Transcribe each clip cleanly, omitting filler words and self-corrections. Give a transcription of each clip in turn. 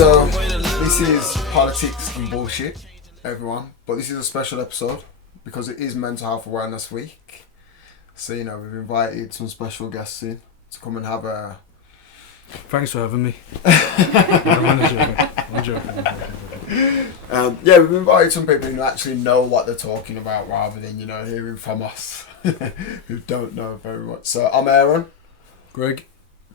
So this is politics and bullshit, everyone. But this is a special episode because it is Mental Health Awareness Week. So we've invited some special guests in to come and have a. Thanks for having me. I'm joking. We've invited some people who actually know what they're talking about rather than hearing from us who don't know very much. So I'm Aaron. Greg.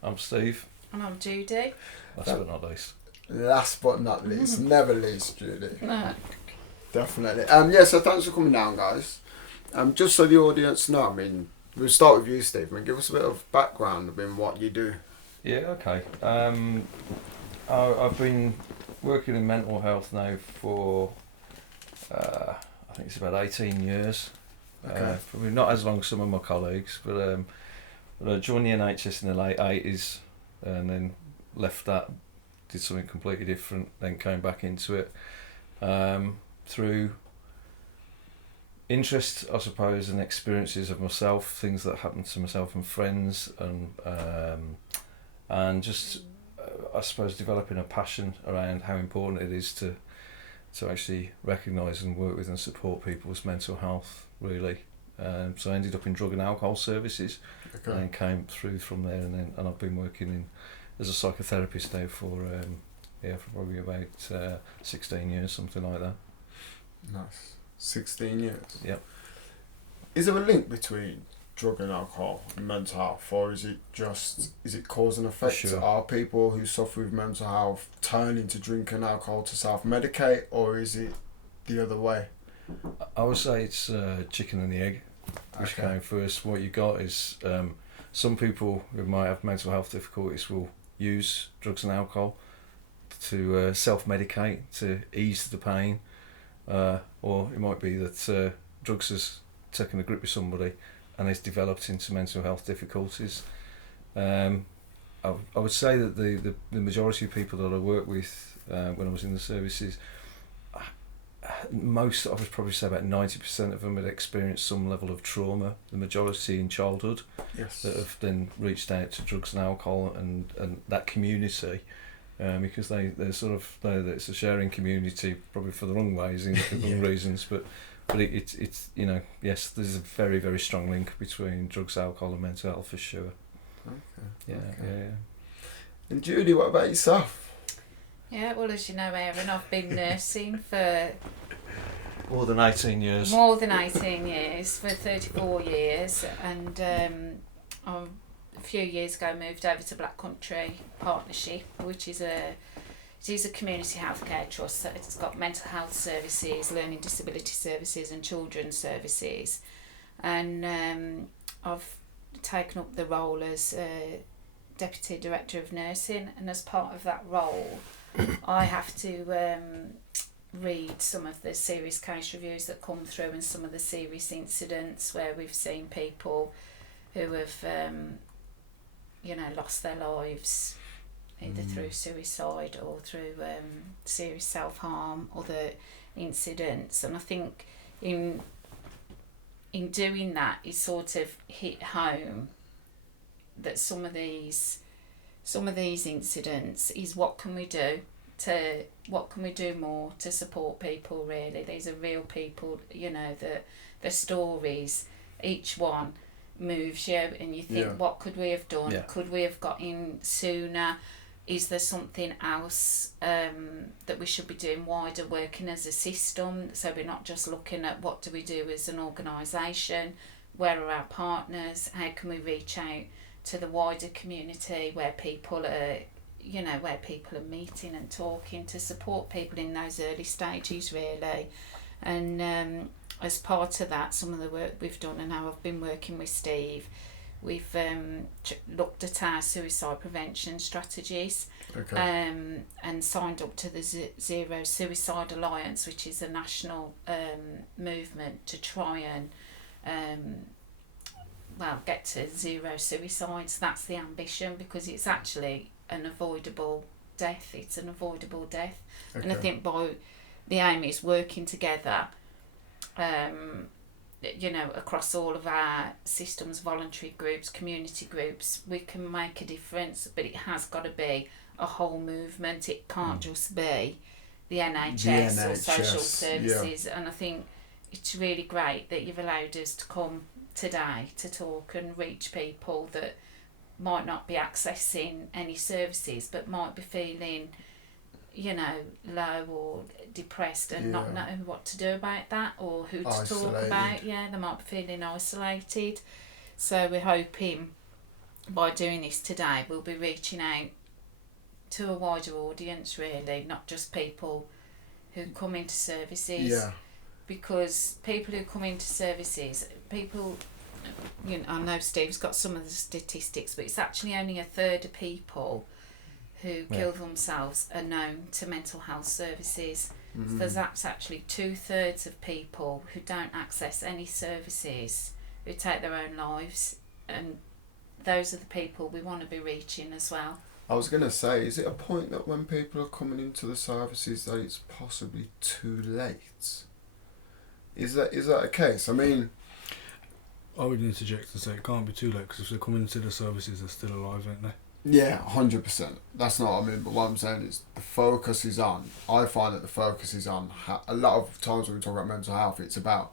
I'm Steve. And I'm Judy. Last but not least. Last but not least, never least, Judy. No. Definitely. So thanks for coming down, guys. Just so the audience know, we'll start with you, Steve. Give us a bit of background in what you do. Yeah, okay. I've been working in mental health now for, I think it's about 18 years. Okay. Probably not as long as some of my colleagues, but I joined the NHS in the late 80s and then left that, did something completely different, then came back into it through interest, I suppose, and experiences of myself, things that happened to myself and friends, and just I suppose developing a passion around how important it is to actually recognise and work with and support people's mental health, really. So I ended up in drug and alcohol services, Okay. and then came through from there, and I've been working as a psychotherapist now for probably about 16 years, something like that. Nice. 16 years. Yep. Is there a link between drug and alcohol and mental health, or is it cause and effect? Sure. Are people who suffer with mental health turning to drink and alcohol to self-medicate, or is it the other way? I would say it's chicken and the egg, which Okay. came first. What you got is some people who might have mental health difficulties will use drugs and alcohol to self-medicate to ease the pain, or it might be that drugs has taken a grip with somebody and it's developed into mental health difficulties. I would say that the majority of people that I work with when I was in the services, I would probably say about 90% of them had experienced some level of trauma, the majority in childhood, Yes. that have then reached out to drugs and alcohol and that community, because it's a sharing community, probably for the wrong ways and for the wrong reasons, but it's yes, there's a very, very strong link between drugs, alcohol and mental health for sure. Okay. Yeah. And Judy, what about yourself? Yeah, well, as you know, Aaron, I've been nursing for More than 18 years. more than 18 years, for 34 years, and a few years ago moved over to Black Country Partnership, which is a community healthcare trust. So it's got mental health services, learning disability services and children's services, and I've taken up the role as Deputy Director of Nursing, and as part of that role I have to read some of the serious case reviews that come through and some of the serious incidents where we've seen people who have lost their lives either through suicide or through serious self-harm, other incidents. And I think in doing that, it sort of hit home that some of these incidents is what can we do more to support people. Really, these are real people, the stories, each one moves you and you think, what could we have done? Could we have got in sooner? Is there something else that we should be doing wider, working as a system, so we're not just looking at what do we do as an organisation, where are our partners, how can we reach out to the wider community where people are meeting and talking to support people in those early stages, really. And as part of that, some of the work we've done, and how I've been working with Steve, we've looked at our suicide prevention strategies. Okay. And signed up to the Zero Suicide Alliance, which is a national movement to try and get to zero suicides. That's the ambition, because it's actually an avoidable death. It's an avoidable death. Okay. And I think the aim is working together, across all of our systems, voluntary groups, community groups, we can make a difference, but it has got to be a whole movement. It can't just be the NHS or social services. And I think it's really great that you've allowed us to come today to talk and reach people that might not be accessing any services but might be feeling, low or depressed and not knowing what to do about that or who to talk about. Yeah, they might be feeling isolated. So we're hoping by doing this today we'll be reaching out to a wider audience, really, not just people who come into services. Yeah. Because people who come into services, I know Steve's got some of the statistics, but it's actually only a third of people who kill themselves are known to mental health services. So that's actually 2/3 of people who don't access any services, who take their own lives, and those are the people we want to be reaching as well. I was going to say, is it a point that when people are coming into the services that it's possibly too late? Is that a case? I mean, I would interject and say it can't be too late, because if they're coming into the services, they're still alive, aren't they? Yeah, 100%. That's not what I mean, but what I'm saying is the focus is on, I find that the focus is on, a lot of times when we talk about mental health, it's about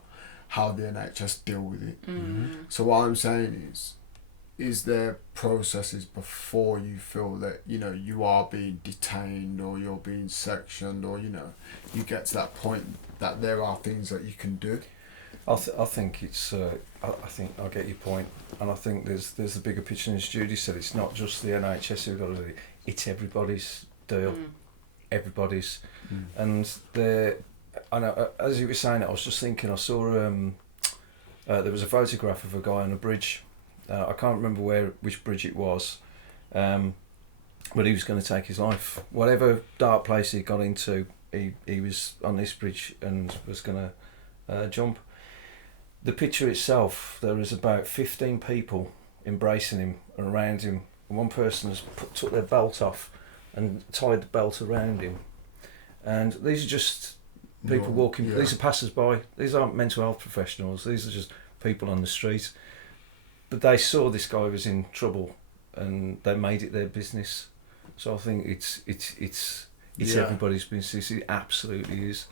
how the NHS deal with it. So what I'm saying is there processes before you feel that, you are being detained or you're being sectioned or, you get to that point that there are things that you can do? I think it's. I think I get your point, and I think there's the bigger picture. And as Judy said, it's not just the NHS who've got to do it; it's everybody's deal, everybody's. And I know, as you were saying it, I was just thinking. I saw there was a photograph of a guy on a bridge. I can't remember which bridge it was, but he was going to take his life. Whatever dark place he got into, he was on this bridge and was going to jump. The picture itself, there is about 15 people embracing him and around him. And one person has took their belt off and tied the belt around him. And these are just people walking. Yeah. These are passers-by. These aren't mental health professionals. These are just people on the street. But they saw this guy was in trouble, and they made it their business. So I think it's everybody's business. It absolutely is.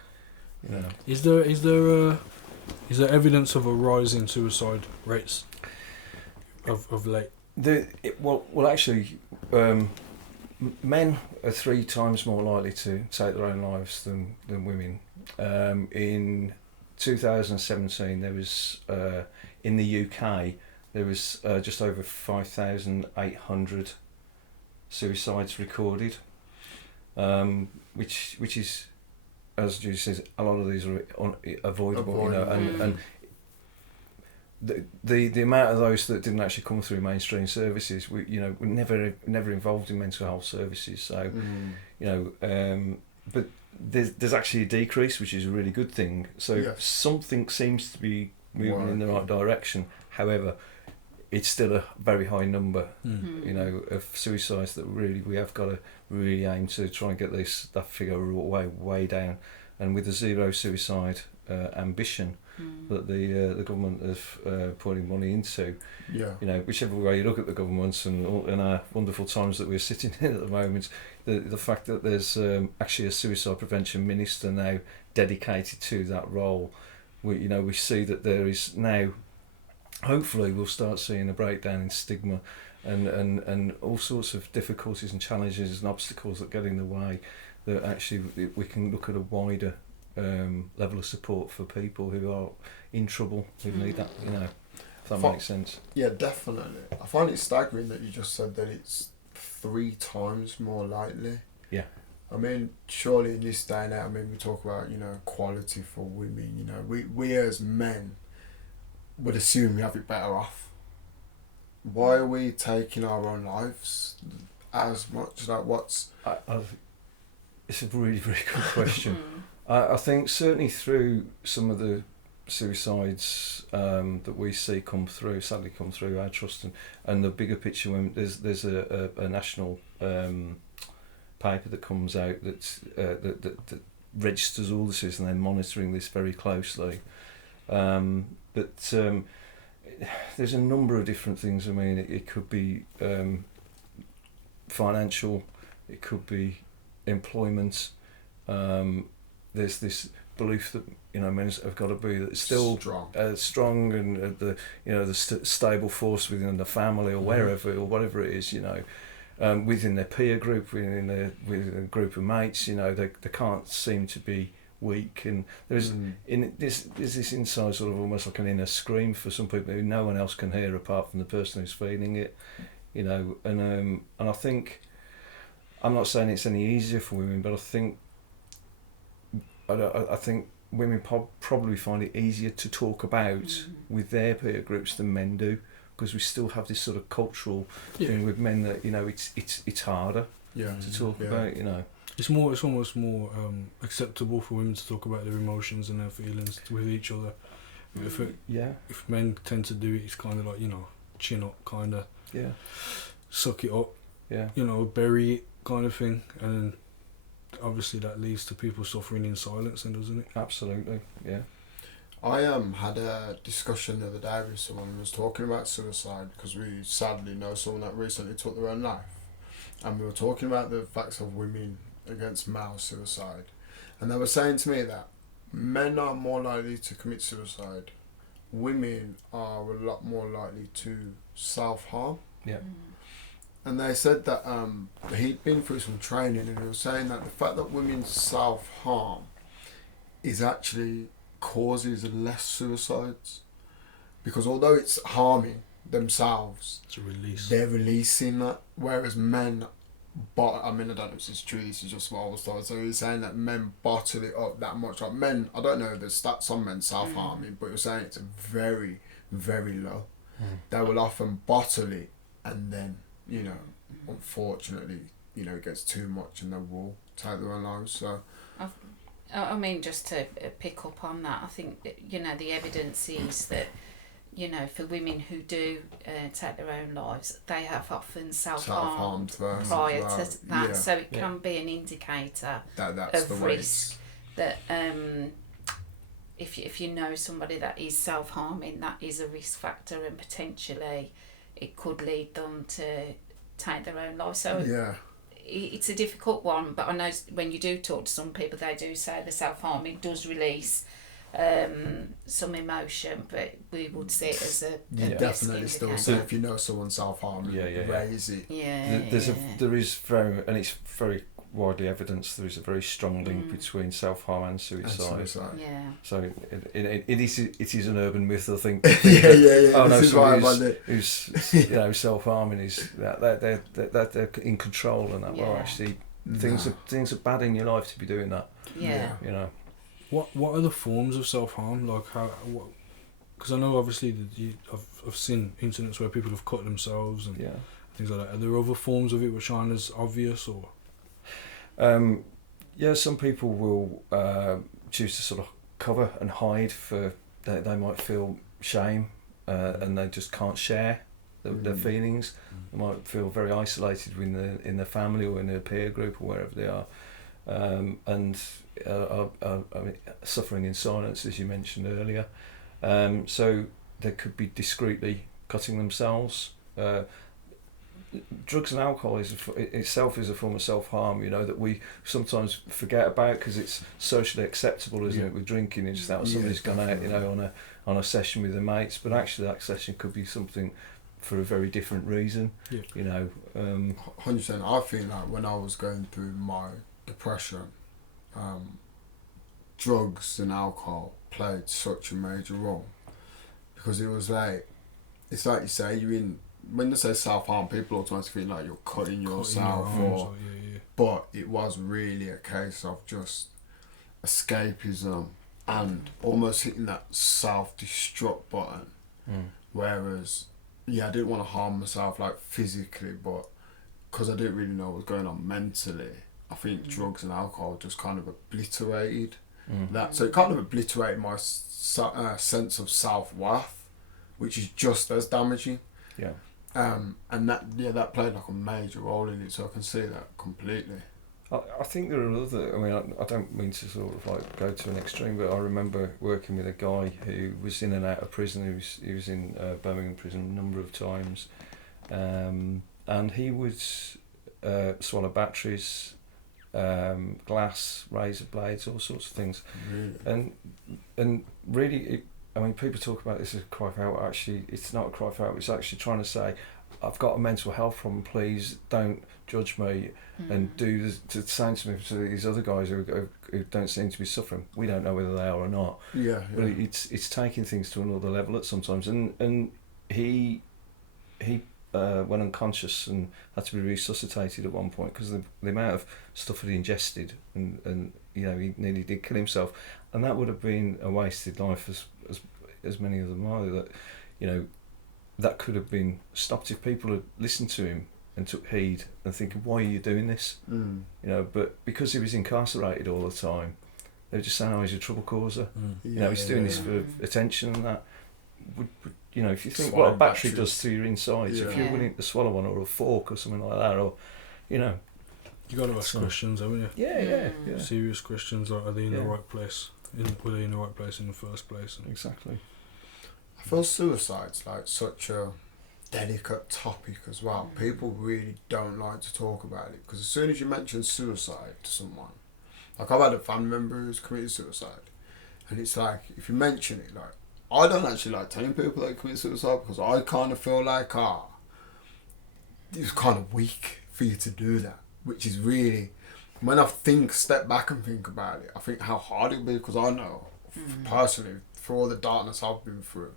Is there evidence of a rise in suicide rates of late? Actually, men are 3 times more likely to take their own lives than women. In 2017, there was in the UK there was just over 5,800 suicides recorded, which is, as Judy says, a lot of these are avoidable. And the amount of those that didn't actually come through mainstream services, we're never involved in mental health services. So, but there's actually a decrease, which is a really good thing. So something seems to be moving in the right direction. However, it's still a very high number, of suicides that really we have got to really aim to try and get that figure way down. And with the zero suicide ambition that the government have putting money into, whichever way you look at the government and our wonderful times that we're sitting in at the moment, the fact that there's actually a suicide prevention minister now dedicated to that role, we see that there is now. Hopefully we'll start seeing a breakdown in stigma and all sorts of difficulties and challenges and obstacles that get in the way, that actually we can look at a wider level of support for people who are in trouble, who need that, if that makes sense. Yeah, definitely. I find it staggering that you just said that it's 3 times more likely. Yeah. I mean, surely in this day and age, we talk about, equality for women, we as men would assume we have it better off. Why are we taking our own lives as much? It's a really, really good question. I think certainly through some of the suicides that we see sadly come through our trust and the bigger picture, when there's a national paper that comes out that registers all this and they're monitoring this very closely. But there's a number of different things. It could be financial, it could be employment. There's this belief that men have got to be still strong and the stable force within the family or wherever or whatever it is, within their peer group, within a group of mates, they can't seem to be weak, and there's this inside sort of almost like an inner scream for some people who no one else can hear apart from the person who's feeling it, and I think, I'm not saying it's any easier for women, but I think women probably find it easier to talk about with their peer groups than men do, because we still have this sort of cultural thing with men that it's harder to talk about. It's almost more acceptable for women to talk about their emotions and their feelings with each other. If men tend to do it, it's kind of like chin up, kind of suck it up, bury it kind of thing, and obviously that leads to people suffering in silence, then, doesn't it? Absolutely, yeah. I had a discussion the other day with someone who was talking about suicide, because we sadly know someone that recently took their own life, and we were talking about the facts of women against male suicide, and they were saying to me that men are more likely to commit suicide, women are a lot more likely to self-harm. And they said that he'd been through some training, and he was saying that the fact that women self-harm is actually causes less suicides, because although it's harming themselves, it's a release. They're releasing that, whereas men, I don't know if this is true, this is just what I was told. So he's saying that men bottle it up that much. Like men, I don't know the stats on men self-harming, but you're saying it's very, very low. They will often bottle it, and then unfortunately, it gets too much and they will take their own lives. So, I mean, just to pick up on that, I think the evidence is that for women who do take their own lives, they have often self-harmed prior to that, so it can be an indicator that's of risk. That if you know somebody that is self-harming, that is a risk factor, and potentially it could lead them to take their own life. So it's a difficult one, but I know when you do talk to some people, they do say the self-harming does release some emotion, but we would see it as a definitely still. So if you know someone self-harming, raise it. There is very, and it's very widely evidenced, there is a very strong link between self-harm and suicide. So it is an urban myth, I think. Oh no, somebody who's self-harming is that they're in control, and that well actually things are bad in your life to be doing that. What are the forms of self-harm? Like because I know obviously I've seen incidents where people have cut themselves and things like that. Are there other forms of it which aren't as obvious, or? Some people will choose to sort of cover and hide for they might feel shame and they just can't share their feelings. They might feel very isolated in their family or in their peer group or wherever they are, and suffering in silence, as you mentioned earlier. So they could be discreetly cutting themselves. Drugs and alcohol itself is a form of self-harm, that we sometimes forget about because it's socially acceptable, isn't it? With drinking, it's that somebody's gone out, on a session with their mates, but actually that session could be something for a very different reason. 100%. I feel like when I was going through my depression, drugs and alcohol played such a major role, because it was like, it's like you say, when they say self-harm, people automatically feel like you're cutting yourself, but it was really a case of just escapism and almost hitting that self-destruct button. Whereas, I didn't want to harm myself like physically, but because I didn't really know what was going on mentally, I think drugs and alcohol just kind of obliterated that. So it kind of obliterated my sense of self-worth, which is just as damaging. And that played like a major role in it, so I can see that completely. I think there are other. I don't mean to sort of like go to an extreme, but I remember working with a guy who was in and out of prison. He was in Birmingham prison a number of times, and he was swallow batteries, glass, razor blades, all sorts of things. Really? And really, people talk about this as a cry for help. Actually, it's not a cry for help. It's actually trying to say, I've got a mental health problem. Please don't judge me and do the same to these other guys who don't seem to be suffering. We don't know whether they are or not. Yeah. But it's taking things to another level at sometimes. And he went unconscious and had to be resuscitated at one point because the amount of stuff he ingested and he nearly did kill himself, and that would have been a wasted life as many of them are. That could have been stopped if people had listened to him and took heed and thinking, why are you doing this? But because he was incarcerated all the time, they were just saying, oh, he's a trouble causer. He's doing this for attention and that. If you think what a battery does to your insides, if you're willing to swallow one or a fork or something like that, or you got to ask questions, haven't you? Yeah. Serious questions, like, are they in the right place? Were they in the right place in the first place? Exactly. I feel suicide's like such a delicate topic as well. People really don't like to talk about it because as soon as you mention suicide to someone, like I've had a family member who's committed suicide, and it's like if you mention it, like I don't actually like telling people they commit suicide because I kind of feel like it's kind of weak for you to do that, which is really, when I step back and think about it, I think how hard it would be because I know personally for all the darkness I've been through,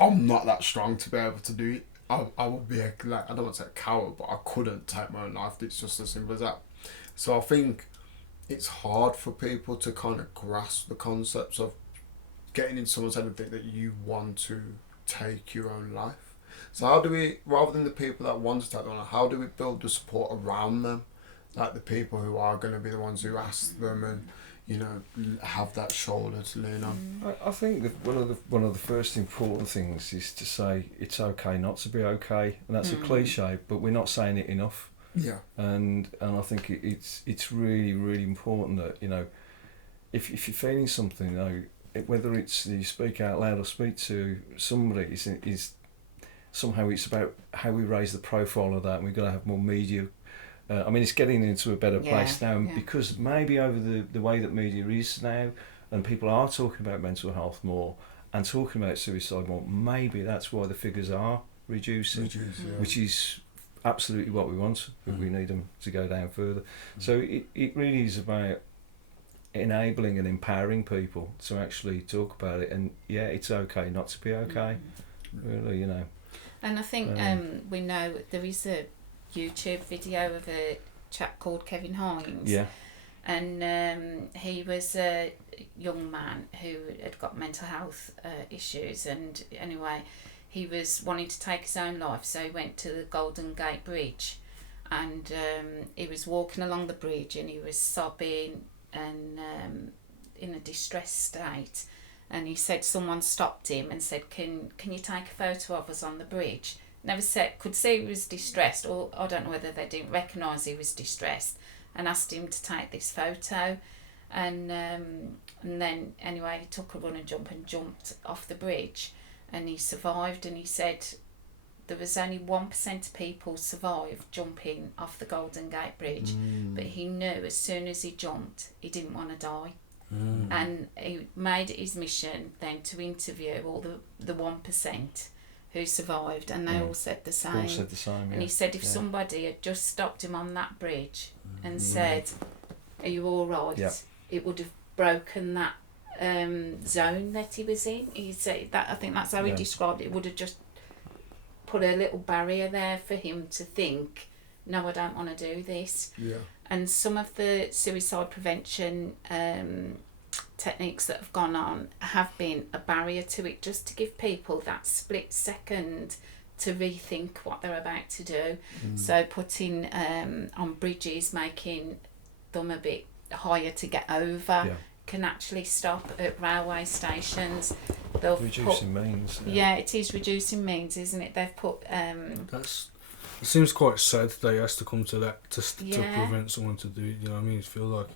I'm not that strong to be able to do it. I would be I don't want to say a coward, but I couldn't take my own life. It's just as simple as that. So I think it's hard for people to kind of grasp the concepts of getting in someone's head and think that you want to take your own life. So how do we, rather than the people that want to take their own life, how do we build the support around them? Like the people who are going to be the ones who ask them and, have that shoulder to lean on. I think that one of the first important things is to say it's okay not to be okay, and that's a cliche, but we're not saying it enough. Yeah. And I think it's really, really important that if you're feeling something, whether it's you speak out loud or speak to somebody, is somehow it's about how we raise the profile of that, and we've got to have more media. It's getting into a better place now, because maybe over the way that media is now, and people are talking about mental health more and talking about suicide more, maybe that's why the figures are reducing, which is absolutely what we want, but we need them to go down further. So it really is about enabling and empowering people to actually talk about it, and it's okay not to be okay, really, And I think we know there is a YouTube video of a chap called Kevin Hines. Yeah. And he was a young man who had got mental health issues, and anyway, he was wanting to take his own life, so he went to the Golden Gate Bridge, and he was walking along the bridge and he was sobbing and in a distressed state, and he said someone stopped him and said, can you take a photo of us on the bridge? Could see he was distressed, or I don't know whether they didn't recognise he was distressed, and asked him to take this photo, and then anyway he took a run and jumped off the bridge, and he survived. And he said there was only 1% of people survived jumping off the Golden Gate Bridge, but he knew as soon as he jumped he didn't want to die, and he made it his mission then to interview all the 1% who survived, and they all said the same. All said the same, yeah. And he said if somebody had just stopped him on that bridge and said, "Are you all right?" Yeah. It would have broken that zone that he was in. He said that, I think that's how he described it. It would have just put a little barrier there for him to think, "No, I don't want to do this." Yeah. And some of the suicide prevention techniques that have gone on have been a barrier to it, just to give people that split second to rethink what they're about to do. So putting on bridges, making them a bit higher to get over, can actually stop at railway stations. Reducing means. Yeah, it is reducing means, isn't it? They've put it seems quite sad that he has to come to that to prevent someone to do it. You know what I mean? I feel like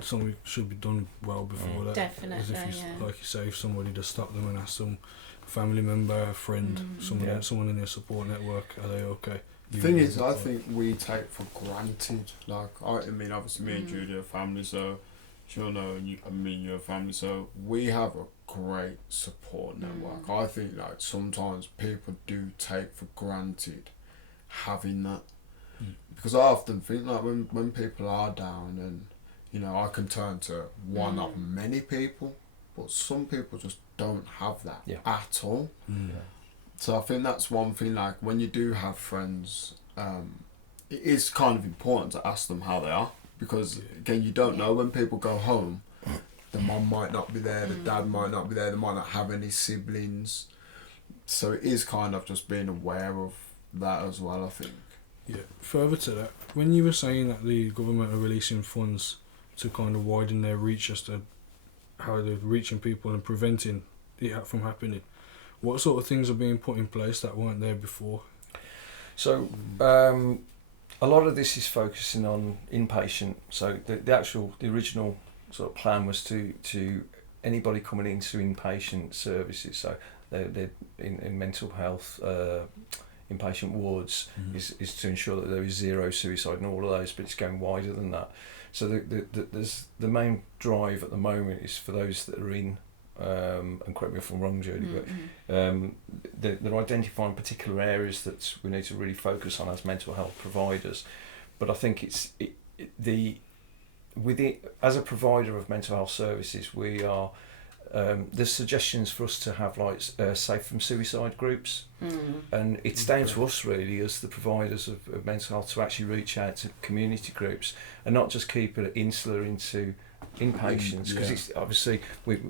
something should be done well before that. Definitely, as if like you say, if somebody just stopped them and asked some family member, a friend, someone in their support network, are they okay? The thing is, I think we take for granted, like, I mean, obviously me and Judy are family, so she'll know, and you're a family, so we have a great support network. I think, like, sometimes people do take for granted having that. Because I often think, like, when people are down, and, you know, I can turn to one of many people, but some people just don't have that at all. So I think that's one thing, like, when you do have friends, it is kind of important to ask them how they are, because again, you don't know when people go home, the mum might not be there, the dad might not be there, they might not have any siblings, so it is kind of just being aware of that as well, I think. Yeah, further to that, when you were saying that the government are releasing funds to kind of widen their reach as to how they're reaching people and preventing it from happening, what sort of things are being put in place that weren't there before? So a lot of this is focusing on inpatient. So the original sort of plan was to anybody coming into inpatient services, so they're in mental health inpatient wards, is to ensure that there is zero suicide and all of those, but it's going wider than that. So there's the main drive at the moment is for those that are in, and correct me if I'm wrong, Judy, but they're identifying particular areas that we need to really focus on as mental health providers. But I think as a provider of mental health services, we are there's suggestions for us to have like safe from suicide groups, and it's down to us really as the providers of mental health to actually reach out to community groups and not just keep it insular into inpatients, because it's obviously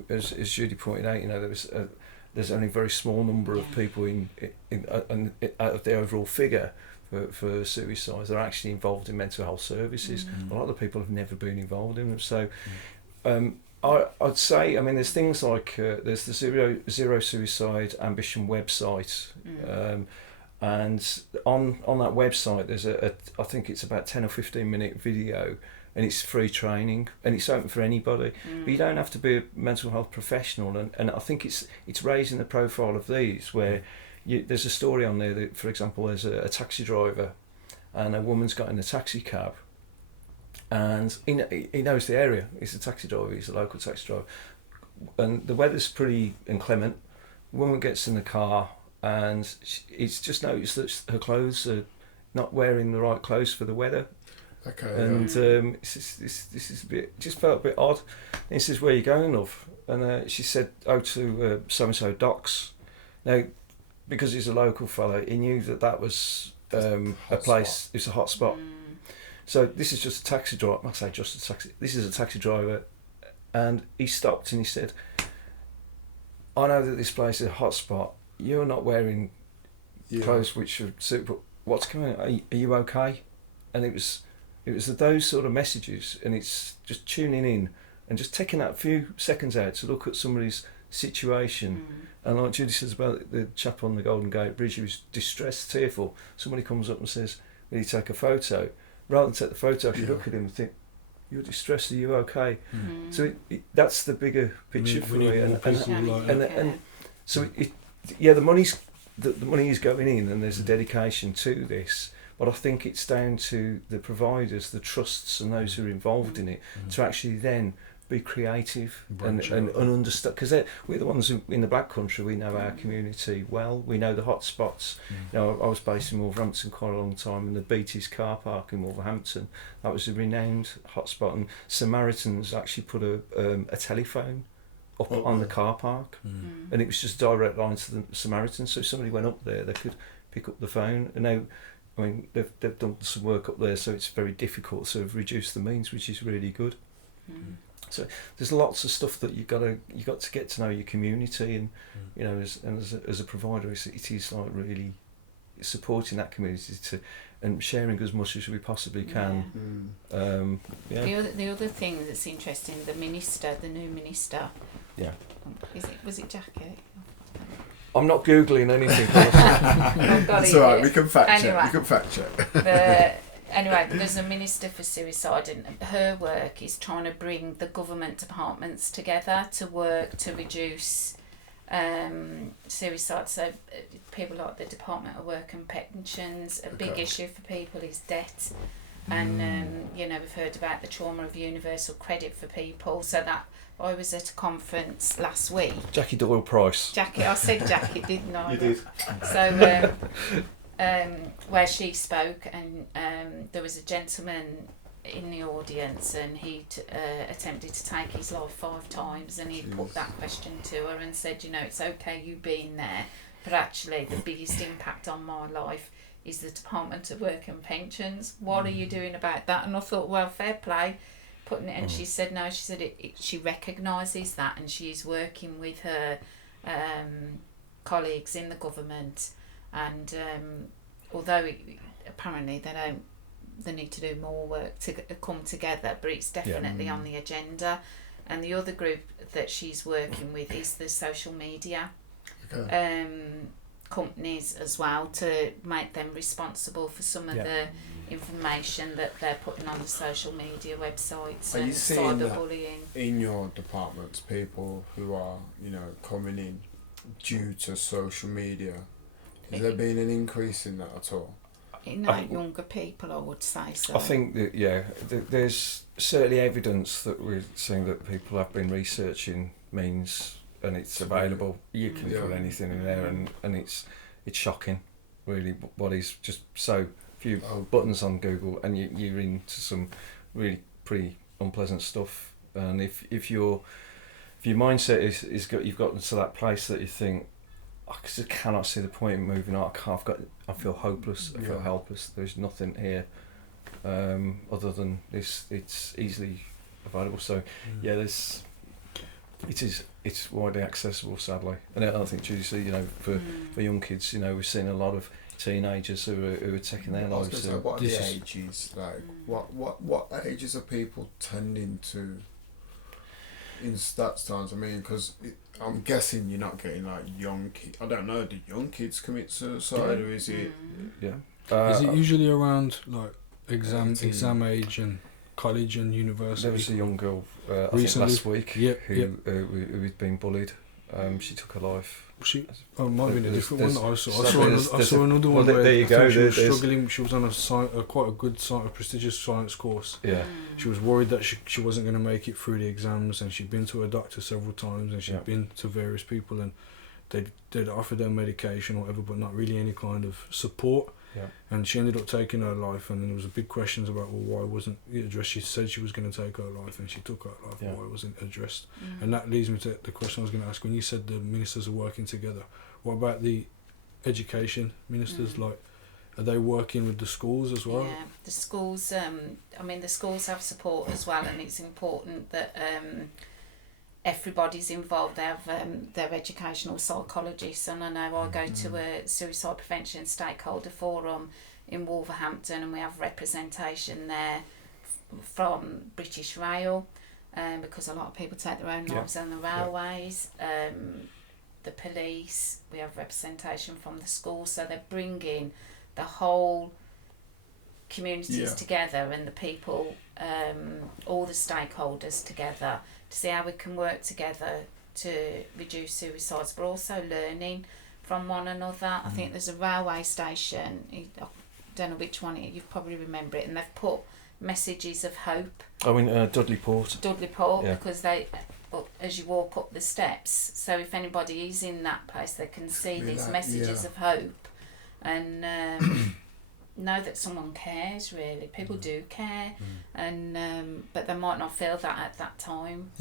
as Judy pointed out, you know, there's only a very small number of people in out of the overall figure for suicides that are actually involved in mental health services. A lot of the people have never been involved in them, so I'd say, I mean, there's things like there's the Zero Suicide Ambition website, and on that website there's I think it's about 10 or 15 minute video, and it's free training and it's open for anybody, but you don't have to be a mental health professional, and I think it's raising the profile of these where there's a story on there that, for example, there's a taxi driver and a woman's got in a taxi cab, and he knows the area. He's a taxi driver, he's a local taxi driver, and the weather's pretty inclement. The woman gets in the car and he's just noticed that her clothes are not wearing the right clothes for the weather. Okay. And this is a bit, just felt a bit odd. And he says, "Where are you going, love?" And she said, "Oh, to so and so docks." Now, because he's a local fellow, he knew that was a place. It's a hot spot. So this is just a taxi driver. I say just a taxi. This is a taxi driver, and he stopped and he said, "I know that this place is a hot spot. You're not wearing clothes which are suitable. What's going on? Are you okay?" And it was those sort of messages, and it's just tuning in and just taking that few seconds out to look at somebody's situation. And like Judy says about the chap on the Golden Gate Bridge, he was distressed, tearful. Somebody comes up and says, "Will you take a photo?" Rather than take the photo, if you look at him and think, "You're distressed, are you okay?" So that's the bigger picture for me. And so the money is going in, and there's a dedication to this. But I think it's down to the providers, the trusts, and those who are involved in it to actually then be creative and understand, because we're the ones who, in the Black Country, we know our community well. We know the hot spots. You know, I was based in Wolverhampton quite a long time, and the Beatties car park in Wolverhampton, that was a renowned hot spot, and Samaritans actually put a telephone up on the car park, and it was just a direct line to the Samaritans. So if somebody went up there, they could pick up the phone. And now, I mean, they've done some work up there, so it's very difficult to reduce the means, which is really good. So there's lots of stuff that you got to get to know your community, and you know, as a provider, it is like really supporting that community and sharing as much as we possibly can. The other thing that's interesting, the new minister. Yeah. Was it Jackie? I'm not googling anything. It's all right. We can fact check. You can fact check. Anyway, there's a minister for suicide, and her work is trying to bring the government departments together to work to reduce suicide. So people like the Department of Work and Pensions, a big issue for people is debt. And you know, we've heard about the trauma of universal credit for people. So that I was at a conference last week. Jackie Doyle Price. I said Jackie, didn't I? You did. So where she spoke, and there was a gentleman in the audience, and he attempted to take his life 5 times, and he put that question to her and said, you know, it's okay you being there, but actually the biggest impact on my life is the Department of Work and Pensions. What are you doing about that? And I thought, well, fair play, putting it. And she said no. She said she recognises that, and she's working with her colleagues in the government. And although apparently they need to do more work to come together, but it's definitely on the agenda. And the other group that she's working with is the social media. Companies as well, to make them responsible for some of the information that they're putting on the social media websites. Are you seeing cyberbullying in your departments, people who are, you know, coming in due to social media? Has there been an increase in that at all? In younger people, I would say so. I think that there's certainly evidence that we're seeing that people have been researching means, and it's available. You can put anything in there, and it's shocking, really. What is just so few buttons on Google, and you're into some really pretty unpleasant stuff. And if your mindset is you've gotten to that place that you think, I just cannot see the point in moving on. I feel hopeless. I feel helpless. There's nothing here other than this. It's easily available. So it's widely accessible, sadly. And I think, Judy, you know, for young kids, you know, we've seen a lot of teenagers who are taking their lives. What are the ages like? What ages are people tending to? In stats times, I mean, because I'm guessing you're not getting like young kids. I don't know. Do young kids commit suicide, or is it? Is it usually around like exam age and college and university? There was a young girl I think last week who had been bullied. She took her life. Might have been a different one that I saw. I saw another one where there you go. She was struggling. She was on quite a good a prestigious science course. Yeah. She was worried that she wasn't going to make it through the exams, and she'd been to a doctor several times, and she'd been to various people, and they'd offered her medication or whatever, but not really any kind of support. Yeah. And she ended up taking her life, and then there was big questions about, well, why wasn't it addressed? She said she was going to take her life, and she took her life. Why wasn't it addressed? And that leads me to the question I was going to ask. When you said the ministers are working together, what about the education ministers? Like, are they working with the schools as well? Yeah, the schools. I mean, the schools have support as well, and it's important that everybody's involved. They have their educational psychologists, and I know I go to a suicide prevention stakeholder forum in Wolverhampton, and we have representation there from British Rail, because a lot of people take their own lives on the railways. The police, we have representation from the schools, so they're bringing the whole communities together, and the people, all the stakeholders together, to see how we can work together to reduce suicides, but also learning from one another. I think there's a railway station, I don't know which one, you probably remember it, and they've put messages of hope. I mean, Dudley Port, because they, as you walk up the steps, so if anybody is in that place, they can see these messages of hope, and know that someone cares. Really, people do care, and but they might not feel that at that time.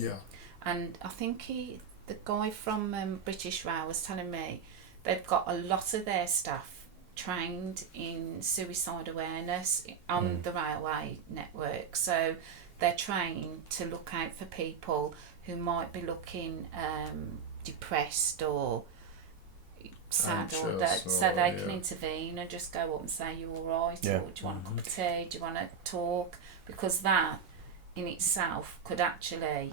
And I think the guy from British Rail was telling me they've got a lot of their staff trained in suicide awareness on the railway network, so they're trained to look out for people who might be looking depressed or sad, so they can intervene and just go up and say, you all right, or do you want a cup of tea, do you want to talk, because that in itself could actually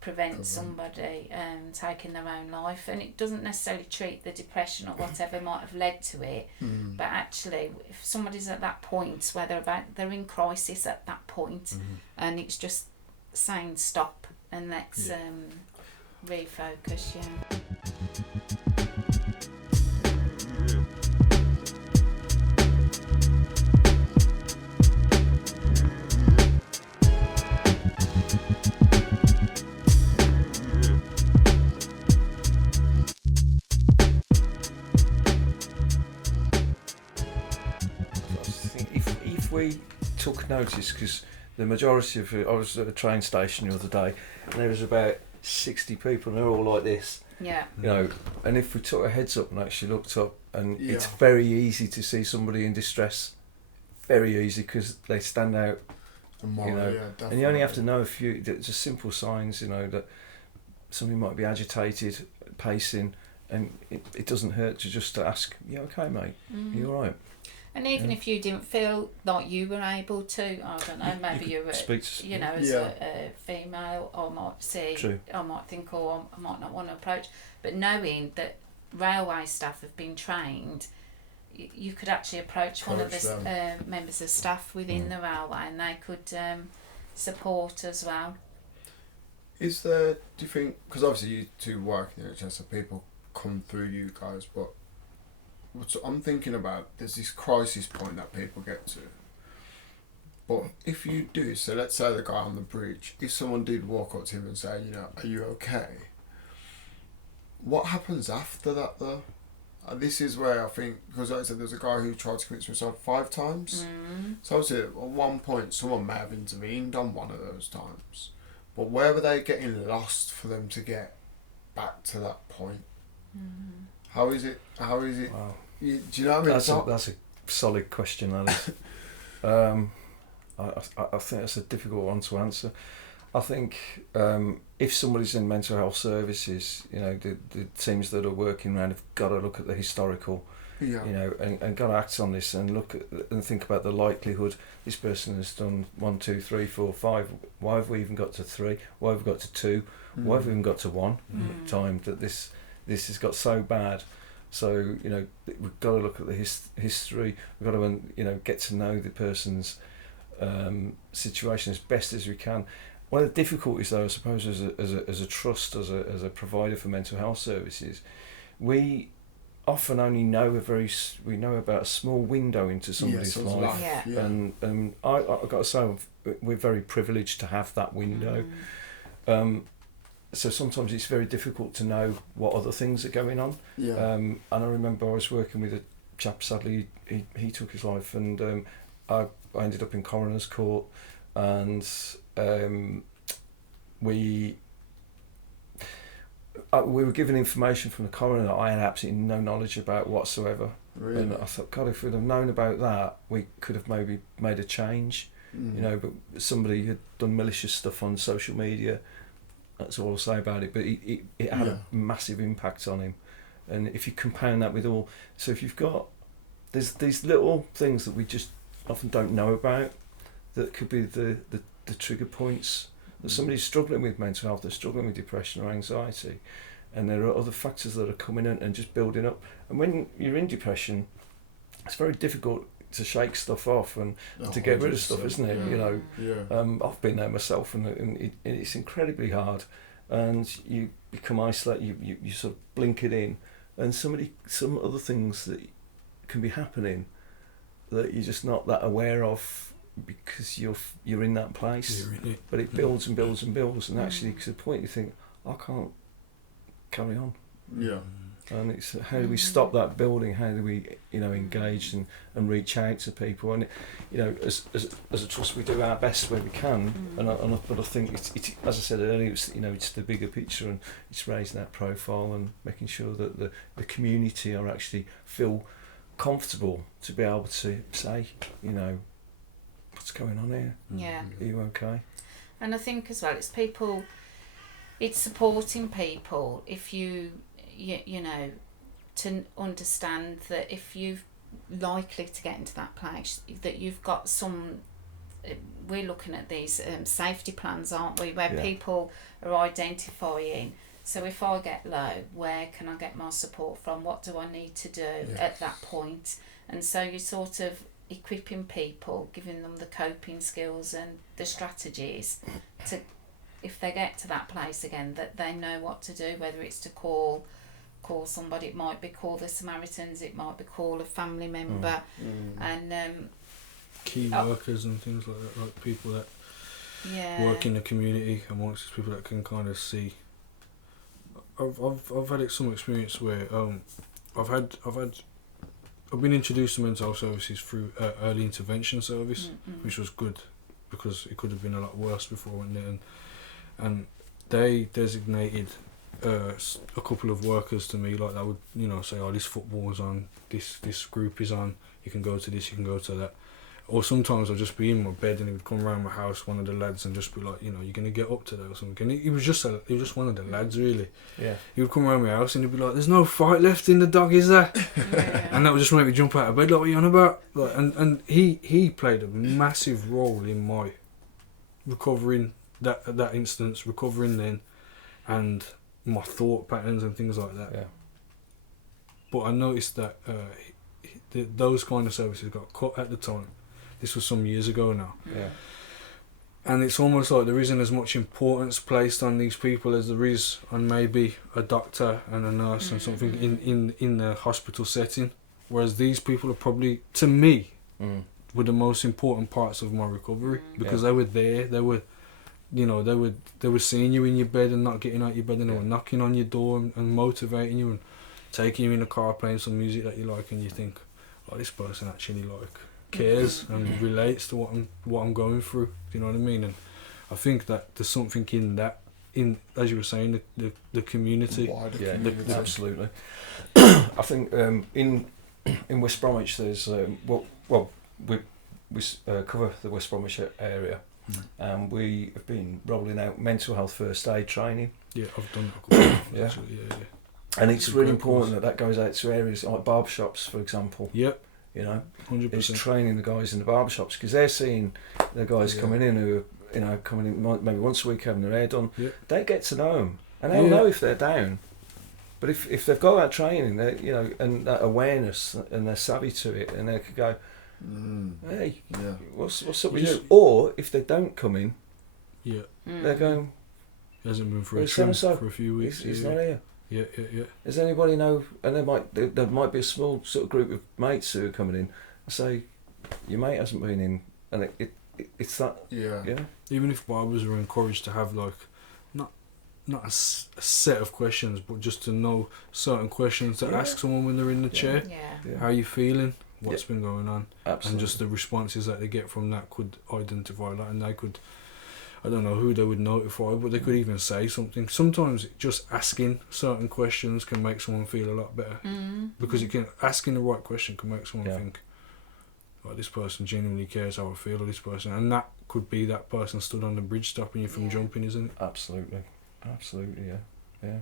prevent somebody taking their own life. And it doesn't necessarily treat the depression or whatever might have led to it, but actually if somebody's at that point where they're in crisis at that point, and it's just saying stop and let's refocus. We took notice, because the majority of I was at a train station the other day, and there was about 60 people, and they're all like this. Yeah. You know, and if we took our heads up and actually looked up, and it's very easy to see somebody in distress, very easy, because they stand out. More, you know, and you only have to know a few. Just simple signs, you know, that somebody might be agitated, pacing, and it doesn't hurt to just ask, "You okay, mate? You all right?" And even if you didn't feel like you were able to, I don't know, maybe you were, you know, as a female, I might see, I might think, oh, I might not want to approach. But knowing that railway staff have been trained, you could actually approach one of the members of staff within the railway, and they could support as well. Is there, do you think, because obviously you two work in the NHS, so people come through you guys, but what I'm thinking about, there's this crisis point that people get to. But if you do, so let's say the guy on the bridge, if someone did walk up to him and say, you know, are you okay? What happens after that though? This is where I think, because like I said, there's a guy who tried to commit suicide 5 times. So obviously at one point someone may have intervened on one of those times. But where were they getting lost for them to get back to that point? How is it? Wow. Do you know what I mean? That's a solid question, that is. I think that's a difficult one to answer. I think if somebody's in mental health services, you know, the teams that are working around have got to look at the historical, you know, and got to act on this and look at and think about the likelihood this person has done 1, 2, 3, 4, 5. Why have we even got to 3? Why have we got to 2? Why have we even got to 1 time that this has got so bad? So, you know, we've got to look at the history. We've got to, you know, get to know the person's situation as best as we can. One of the difficulties, though, I suppose, as a trust, as a provider for mental health services, we often only know about a small window into somebody's life. And I've got to say, we're very privileged to have that window. So sometimes it's very difficult to know what other things are going on. And I remember I was working with a chap, sadly he took his life, and I ended up in coroner's court, and we were given information from the coroner that I had absolutely no knowledge about whatsoever. Really? And I thought, God, if we'd have known about that, we could have maybe made a change. You know, but somebody had done malicious stuff on social media. That's all I'll say about it. But it had a massive impact on him. And if you compound that with all... So if you've got... There's these little things that we just often don't know about that could be the trigger points. That somebody's struggling with mental health, they're struggling with depression or anxiety, and there are other factors that are coming in and just building up. And when you're in depression, it's very difficult to shake stuff off and to get rid of stuff, isn't it? You know, I've been there myself, and it's incredibly hard. And you become isolated. You sort of blink it in, and some other things that can be happening that you're just not that aware of because you're in that place. But it builds and builds and builds, and actually, to the point you think, I can't carry on. And it's how do we stop that building? How do we, you know, engage and reach out to people? And you know, as a trust, we do our best where we can. But I think it's as I said earlier, it's the bigger picture, and it's raising that profile and making sure that the community are actually feel comfortable to be able to say, you know, what's going on here? Are you okay? And I think as well, it's supporting people. If you know, to understand that if you're likely to get into that place, that you've got some... We're looking at these safety plans, aren't we, where people are identifying, so if I get low, where can I get my support from? What do I need to do at that point? And so you're sort of equipping people, giving them the coping skills and the strategies to, if they get to that place again, that they know what to do, whether it's to call call somebody. It might be call the Samaritans. It might be call a family member, and key workers and things like that, like people that work in the community amongst people that can kind of see. I've had some experience where I've been introduced to mental health services through early intervention service, which was good because it could have been a lot worse before I went there, and they designated a couple of workers to me, like that would, you know, say, oh, this football's on, this group is on, you can go to this, you can go to that. Or sometimes I'd just be in my bed and he would come around my house, one of the lads, and just be like, you know, you're going to get up today or something. And he was just one of the lads, really. Yeah. He would come around my house and he'd be like, there's no fight left in the dog, is there? Yeah. And that would just make me jump out of bed, like, what are you on about? Like, and he played a massive role in my recovering that instance, recovering then, and my thought patterns and things like that. Yeah. But I noticed that those kind of services got cut at the time. This was some years ago now. Yeah. And it's almost like there isn't as much importance placed on these people as there is on maybe a doctor and a nurse and something in the hospital setting. Whereas these people are probably, to me, were the most important parts of my recovery, because they were there, they were, you know, they were seeing you in your bed and not getting out of your bed, and they were knocking on your door and motivating you and taking you in the car, playing some music that you like, and you think, oh, this person actually like cares and relates to what I'm going through. Do you know what I mean? And I think that there's something in that, in, as you were saying, the community. Community. Absolutely. I think in West Bromwich there's we cover the West Bromwich area, and we have been rolling out mental health first aid training. Yeah, I've done that. Actually, yeah. And it's really important that goes out to areas like barbershops, for example. Yep. You know, 100%. It's training the guys in the barbershops, because they're seeing the guys coming in who are, you know, coming in maybe once a week having their hair done. Yep. They get to know them, and they'll know if they're down. But if they've got that training, they, you know, and that awareness, and they're savvy to it, and they could go, hey, what's up with you? Or if they don't come in, they're going, he hasn't been for a trim for a few weeks. He's not here. Yeah. Does anybody know? And there might be a small sort of group of mates who are coming in and say, your mate hasn't been in, and it's that. Yeah. Even if barbers are encouraged to have like, not a set of questions, but just to know certain questions to ask someone when they're in the chair. Yeah. How are you feeling? What's been going on? Absolutely. And just the responses that they get from that could identify that, and they could, I don't know who they would notify, but they could even say something. Sometimes just asking certain questions can make someone feel a lot better, because asking the right question can make someone think, like, this person genuinely cares how I feel, or this person, and that could be that person stood on the bridge stopping you from jumping, isn't it? Absolutely, yeah.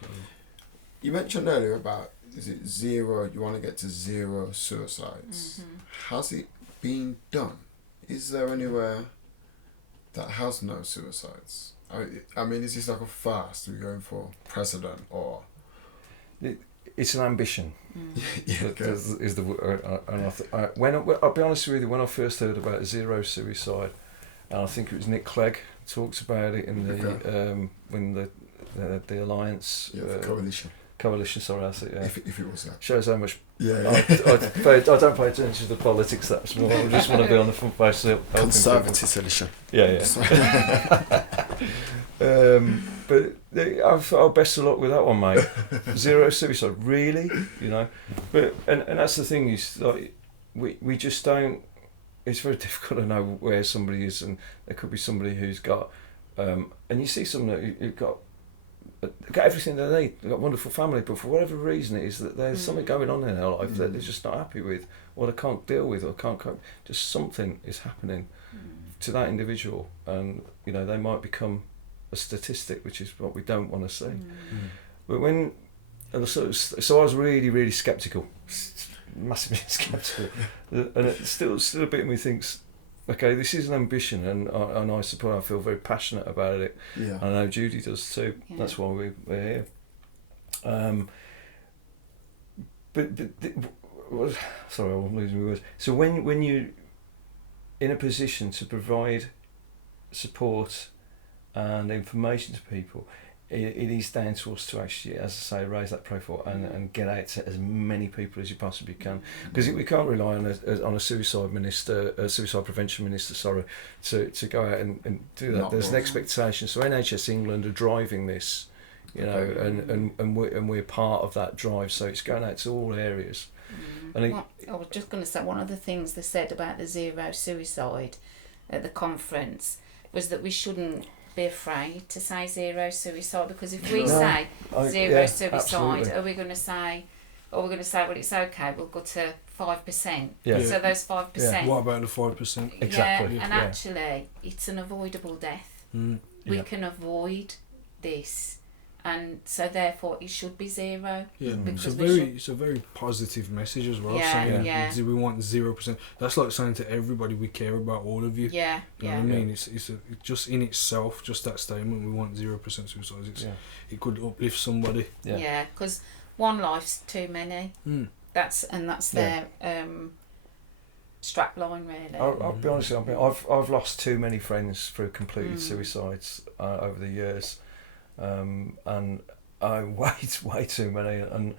So. You mentioned earlier about, is it zero? You want to get to 0 suicides. Has it been done? Is there anywhere that has no suicides? I mean, is this like a fast? Are we going for president, or? It's an ambition. Is the and I'll be honest with you, when I first heard about 0 suicide, and I think it was Nick Clegg talks about it in the when the Alliance Coalition, sorry, that's it. Yeah. If it was that. Shows how much. I don't pay attention to the politics that much. I just want to be on the front page. Conservative solution. Yeah. But I'll best of luck with that one, mate. 0 suicide, really? You know, but and that's the thing, is like we just don't. It's very difficult to know where somebody is, and there could be somebody who's got, and you see someone who've got everything they need. They've got a wonderful family, but for whatever reason it is that there's something going on in their life that they're just not happy with, or they can't deal with, or can't cope. Just something is happening to that individual, and you know, they might become a statistic, which is what we don't want to see. But so I was really, really sceptical, massively sceptical, and it still a bit of me thinks, okay, this is an ambition, and I suppose I feel very passionate about it. Yeah. I know Judy does too. Yeah. That's why we're here. Sorry, I'm losing my words. So when you're in a position to provide support and information to people, it is down to us to actually, as I say, raise that profile and get out to as many people as you possibly can, because we can't rely on a suicide prevention minister, to go out and do that. There's an expectation. So NHS England are driving this, and we're part of that drive. So it's going out to all areas. And I was just going to say, one of the things they said about the zero suicide at the conference was that we shouldn't be afraid to say zero suicide, because if we say zero suicide, absolutely. Are we going to say, well, it's okay, we'll go to 5%. Yeah. So those 5%. Yeah. What about the 5%? Exactly. Yeah, and actually, it's an avoidable death. We can avoid this. And so therefore it should be zero. Yeah, it's a very positive message as well. Saying we want 0%. That's like saying to everybody, we care about all of you. Yeah, you know what I mean? It's just in itself, just that statement, we want 0% suicides. It could uplift somebody. Yeah, because one life's too many. That's their strap line, really. I'll be honest with you, I've lost too many friends through completed suicides over the years. And I way too many, and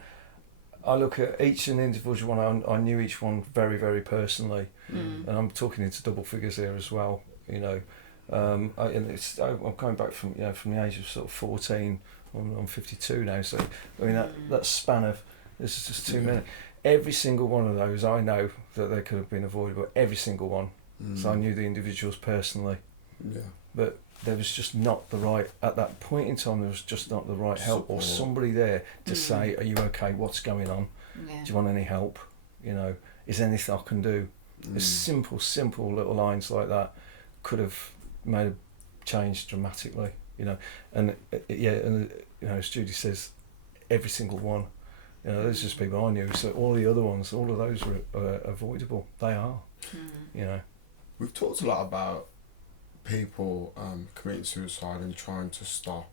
I look at each and individual one. I knew each one very, very personally, and I'm talking into double figures here as well. I'm coming back from the age of sort of 14. I'm 52 now, so I mean that span of there's just too many. Every single one of those, I know that they could have been avoided, but every single one. So I knew the individuals personally. Yeah. But there was just not the right, at that point in time, there was just not the right help or somebody there to say, are you okay, what's going on? Do you want any help? Is there anything I can do? There's simple little lines like that could have made a change dramatically, and as Judy says, every single one, there's just people I knew, so all the other ones, all of those were avoidable. They are, We've talked a lot about people committing suicide and trying to stop,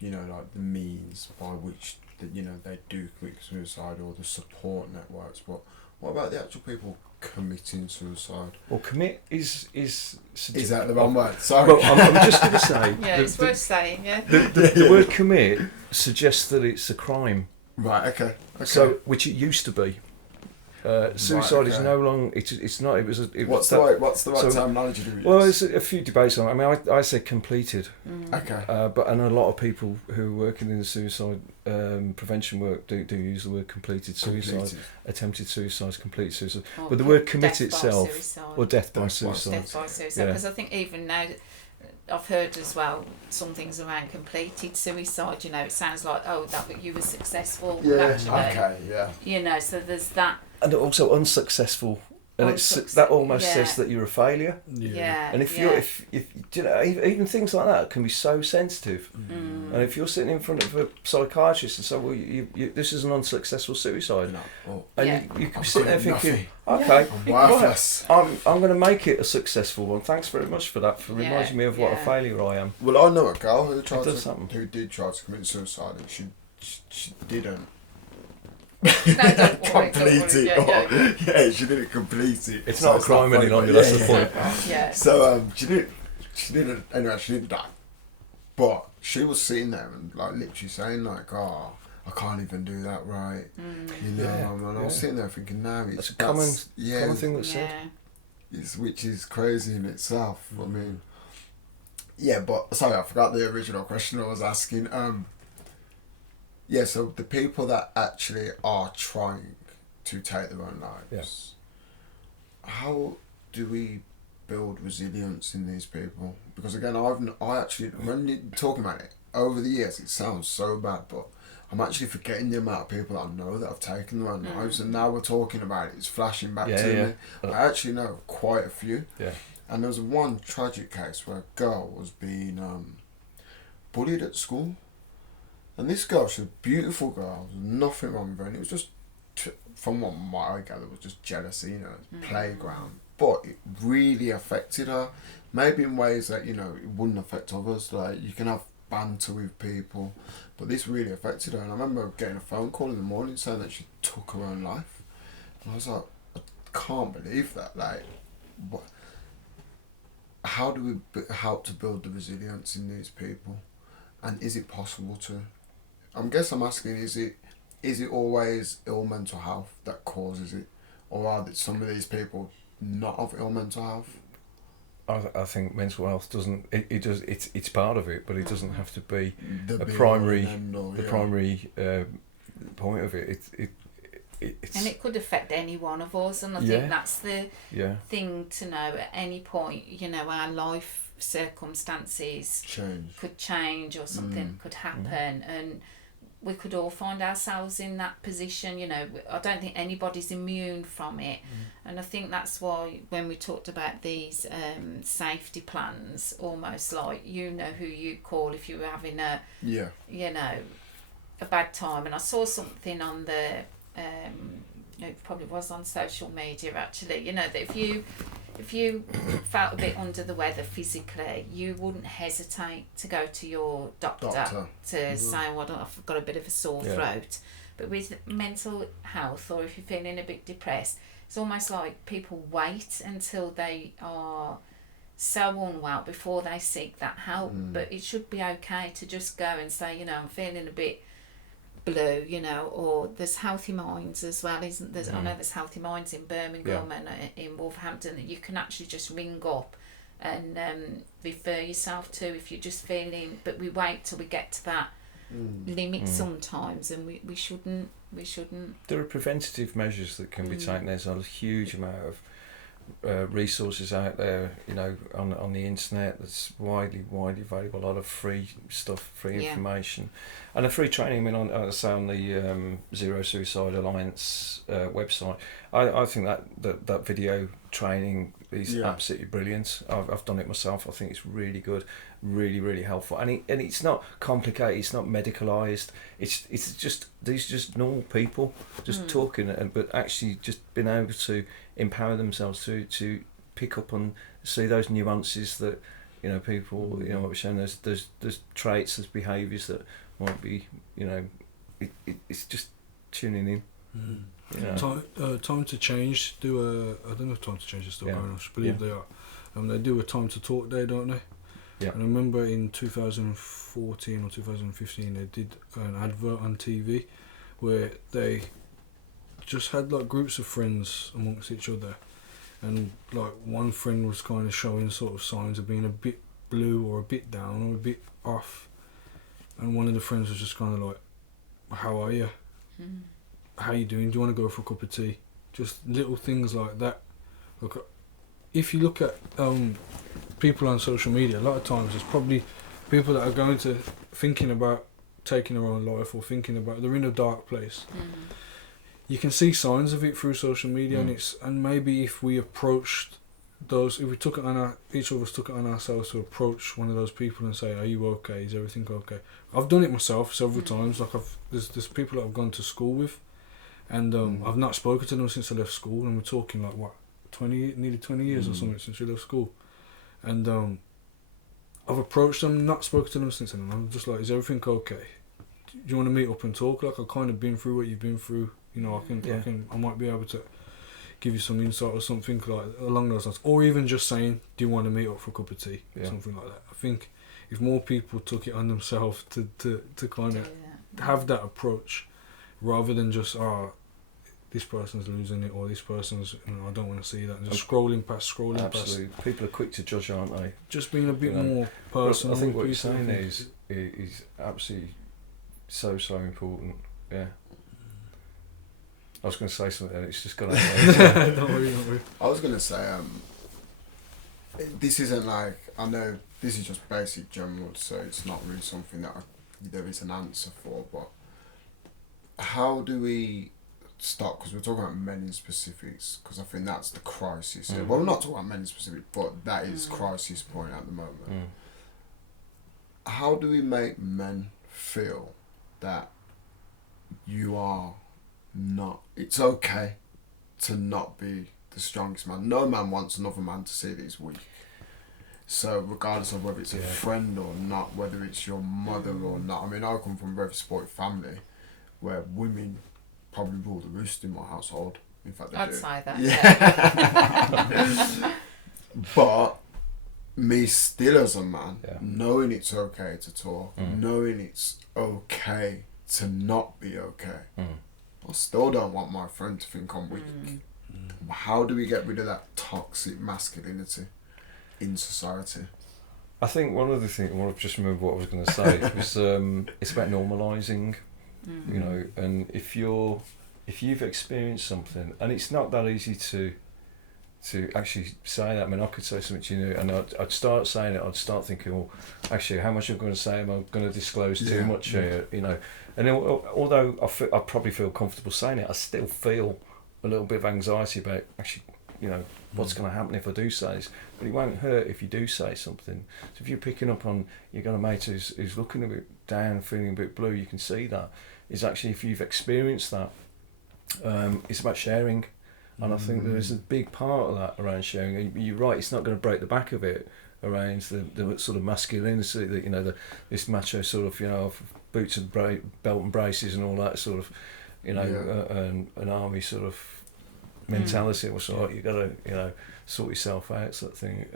like the means by which they do commit suicide, or the support networks. But what about the actual people committing suicide? Well, commit is that the wrong word? Sorry. Well, I'm just going to say. It's worth saying. Yeah. The word commit suggests that it's a crime. Right. Okay. So, which it used to be. Suicide is no longer. It's not. What's the right terminology to use? Well, there's a few debates on it. I mean, I said completed. Okay. But a lot of people who are working in the suicide prevention work do use the word completed suicide, attempted suicide, completed suicide. But the word commit itself, or death by suicide. Death by suicide. Because I think even now, I've heard as well some things around completed suicide. It sounds like that you were successful. Yeah. Actually, Okay. So there's that. And also unsuccessful, and that almost says that you're a failure. Yeah. And if even things like that can be so sensitive. And if you're sitting in front of a psychiatrist and say, well, you this is an unsuccessful suicide, and you can sit there thinking, okay, I'm worthless. I'm going to make it a successful one. Thanks very much for that, for reminding me of what a failure I am. Well, I know a girl who did try to commit suicide, and she didn't. Complete it. Yeah, she didn't complete it. It's not a crime any longer. That's the point. Yeah. So she didn't. Anyway, she didn't die. But she was sitting there and literally saying I can't even do that right. And I was sitting there thinking, no, it's a common thing that's said. Which is crazy in itself. I mean, but sorry, I forgot the original question I was asking. So the people that actually are trying to take their own lives, how do we build resilience in these people? Because again, I actually, when you're talking about it, over the years, it sounds so bad, but I'm actually forgetting the amount of people that I know that have taken their own lives, and now we're talking about it, it's flashing back to me. I actually know quite a few. Yeah. And there was one tragic case where a girl was being bullied at school. And this girl, she's a beautiful girl, nothing wrong with her, and it was just, from what I gather, was just jealousy, playground. But it really affected her, maybe in ways that, it wouldn't affect others. Like, you can have banter with people, but this really affected her. And I remember getting a phone call in the morning saying that she took her own life. And I was like, I can't believe that. Like, what? How do we help to build the resilience in these people? And is it possible to? I guess I'm asking, is it always ill mental health that causes it, or are some of these people not of ill mental health? I think mental health doesn't. It's part of it, but it doesn't have to be the primary point of it. It's, and it could affect any one of us, and I think that's the thing to know. At any point, our life circumstances could change, or something could happen, and we could all find ourselves in that position. I don't think anybody's immune from it, and I think that's why when we talked about these safety plans, almost like who you call if you were having a bad time. And I saw something on the it probably was on social media actually, that if you felt a bit under the weather physically, you wouldn't hesitate to go to your doctor. To say, I've got a bit of a sore throat. But with mental health, or if you're feeling a bit depressed, it's almost like people wait until they are so unwell before they seek that help. But it should be okay to just go and say, I'm feeling a bit blue, or there's Healthy Minds as well, isn't there? I know there's Healthy Minds in Birmingham and in Wolverhampton that you can actually just ring up and refer yourself to if you're just feeling. But we wait till we get to that limit sometimes, and we shouldn't. There are preventative measures that can be taken. There's a huge amount of resources out there, on the internet that's widely available. A lot of free stuff, free information, and a free training. I on the Zero Suicide Alliance website. I think that video training is absolutely brilliant. I've done it myself. I think it's really good, really helpful, and it's not complicated. It's not medicalised. It's just these just normal people just talking, but actually just being able to empower themselves to pick up and see those nuances that people what we're saying. There's traits, there's behaviours that might be it's just tuning in. Time to Change do I don't know if Time to Change is still going on. I believe they are. They do a Time to Talk Day, don't they? Yeah. And I remember in 2014 or 2015 they did an advert on TV where they just had like groups of friends amongst each other, and like one friend was kind of showing sort of signs of being a bit blue or a bit down or a bit off, and one of the friends was just kind of like, how are you? How you doing? Do you want to go for a cup of tea? Just little things like that. Look, if you look at people on social media, a lot of times there's probably people that are thinking about taking their own life, or they're in a dark place. You can see signs of it through social media, and maybe if we approached those, if we took it on each of us took it on ourselves to approach one of those people and say, "Are you okay? Is everything okay?" I've done it myself several times. Like there's people that I've gone to school with, and I've not spoken to them since I left school, and we're talking like nearly 20 years or something since we left school, and I've approached them, not spoken to them since then. I'm just like, "Is everything okay? Do you want to meet up and talk? Like I've kind of been through what you've been through. I might be able to give you some insight or something like along those lines, or even just saying, do you want to meet up for a cup of tea, something like that." I think if more people took it on themselves to kind of have that approach, rather than just this person's losing it, or this person's I don't want to see that, and just scrolling past. Absolutely, people are quick to judge, aren't they? Just being a bit more personal. I think what you're saying is absolutely so important. Yeah. I was going to say something and it's just gone out. Don't worry. I was going to say, this isn't like, I know this is just basic general, so it's not really something that there is an answer for, but how do we stop, because we're talking about men in specifics, because I think that's the crisis. Well, we're not talking about men in specific, but that is crisis point at the moment. How do we make men feel that you are not, it's okay to not be the strongest man? No man wants another man to see that he's weak. So regardless of whether it's a friend or not, whether it's your mother or not. I mean, I come from a very supportive family where women probably rule the roost in my household. In fact, they do. I'd say that. Yeah. But me still as a man, knowing it's okay to talk, knowing it's okay to not be okay, I still don't want my friend to think I'm weak. How do we get rid of that toxic masculinity in society? I think one of the things, I've just remembered what I was going to say, was it's about normalising, you know, and if you've experienced something, and it's not that easy to actually say that. I mean, I could say something to you, and I'd start saying it, I'd start thinking, well, actually, how much I'm going to say, am I going to disclose too much here, you know? And then, although I probably feel comfortable saying it, I still feel a little bit of anxiety about, actually, you know, what's going to happen if I do say this. But it won't hurt if you do say something. So if you're picking up on, you've got a mate who's looking a bit down, feeling a bit blue, you can see that. It's actually, if you've experienced that, it's about sharing. And I think there is a big part of that around sharing. And you're right, it's not going to break the back of it around the sort of masculinity, that, you know, this macho sort of, you know, boots and belt and braces and all that sort of, you know, an army sort of mentality. It was like, you got to, you know, sort yourself out, sort of thing.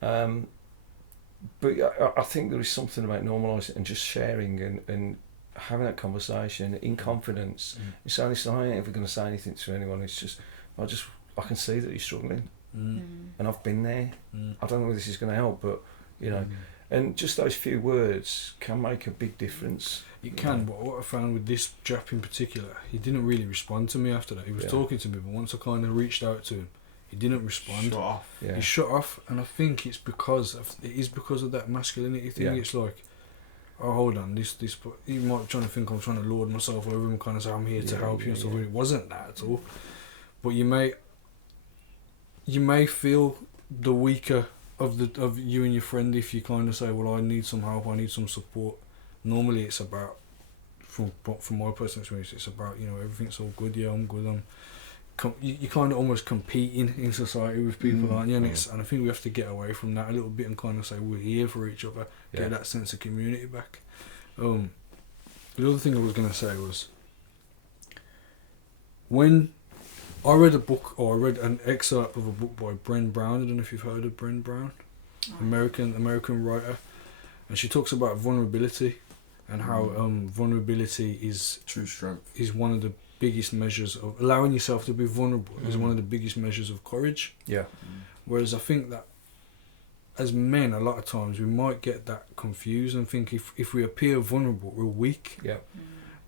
But I think there is something about normalising and just sharing and having that conversation in confidence. It's only I ain't ever going to say anything to anyone. It's just I can see that you're struggling, and I've been there. I don't know whether this is going to help, but you know, and just those few words can make a big difference. It can, but what I found with this chap in particular, he didn't really respond to me after that. He was talking to me, but once I kind of reached out to him, he didn't respond. Shut off. Yeah. He shut off, and I think it's because of that masculinity thing. It's like, oh, hold on, this. He might be trying to think I'm trying to lord myself over him and kind of say I'm here to help you and stuff. It wasn't that at all. But you may feel the weaker of you and your friend if you kind of say, well, I need some help, I need some support. Normally, it's about, from my personal experience, it's about, you know, everything's all good. Yeah, I'm good. You kind of almost competing in society with people, aren't you? And and I think we have to get away from that a little bit and kind of say we're here for each other, get that sense of community back. The other thing I was going to say was, when I read an excerpt of a book by Brené Brown. I don't know if you've heard of Brené Brown, American writer, and she talks about vulnerability and how vulnerability is true strength. Is one of the biggest measures of allowing yourself to be vulnerable is one of the biggest measures of courage. Whereas I think that as men, a lot of times we might get that confused and think if we appear vulnerable, we're weak.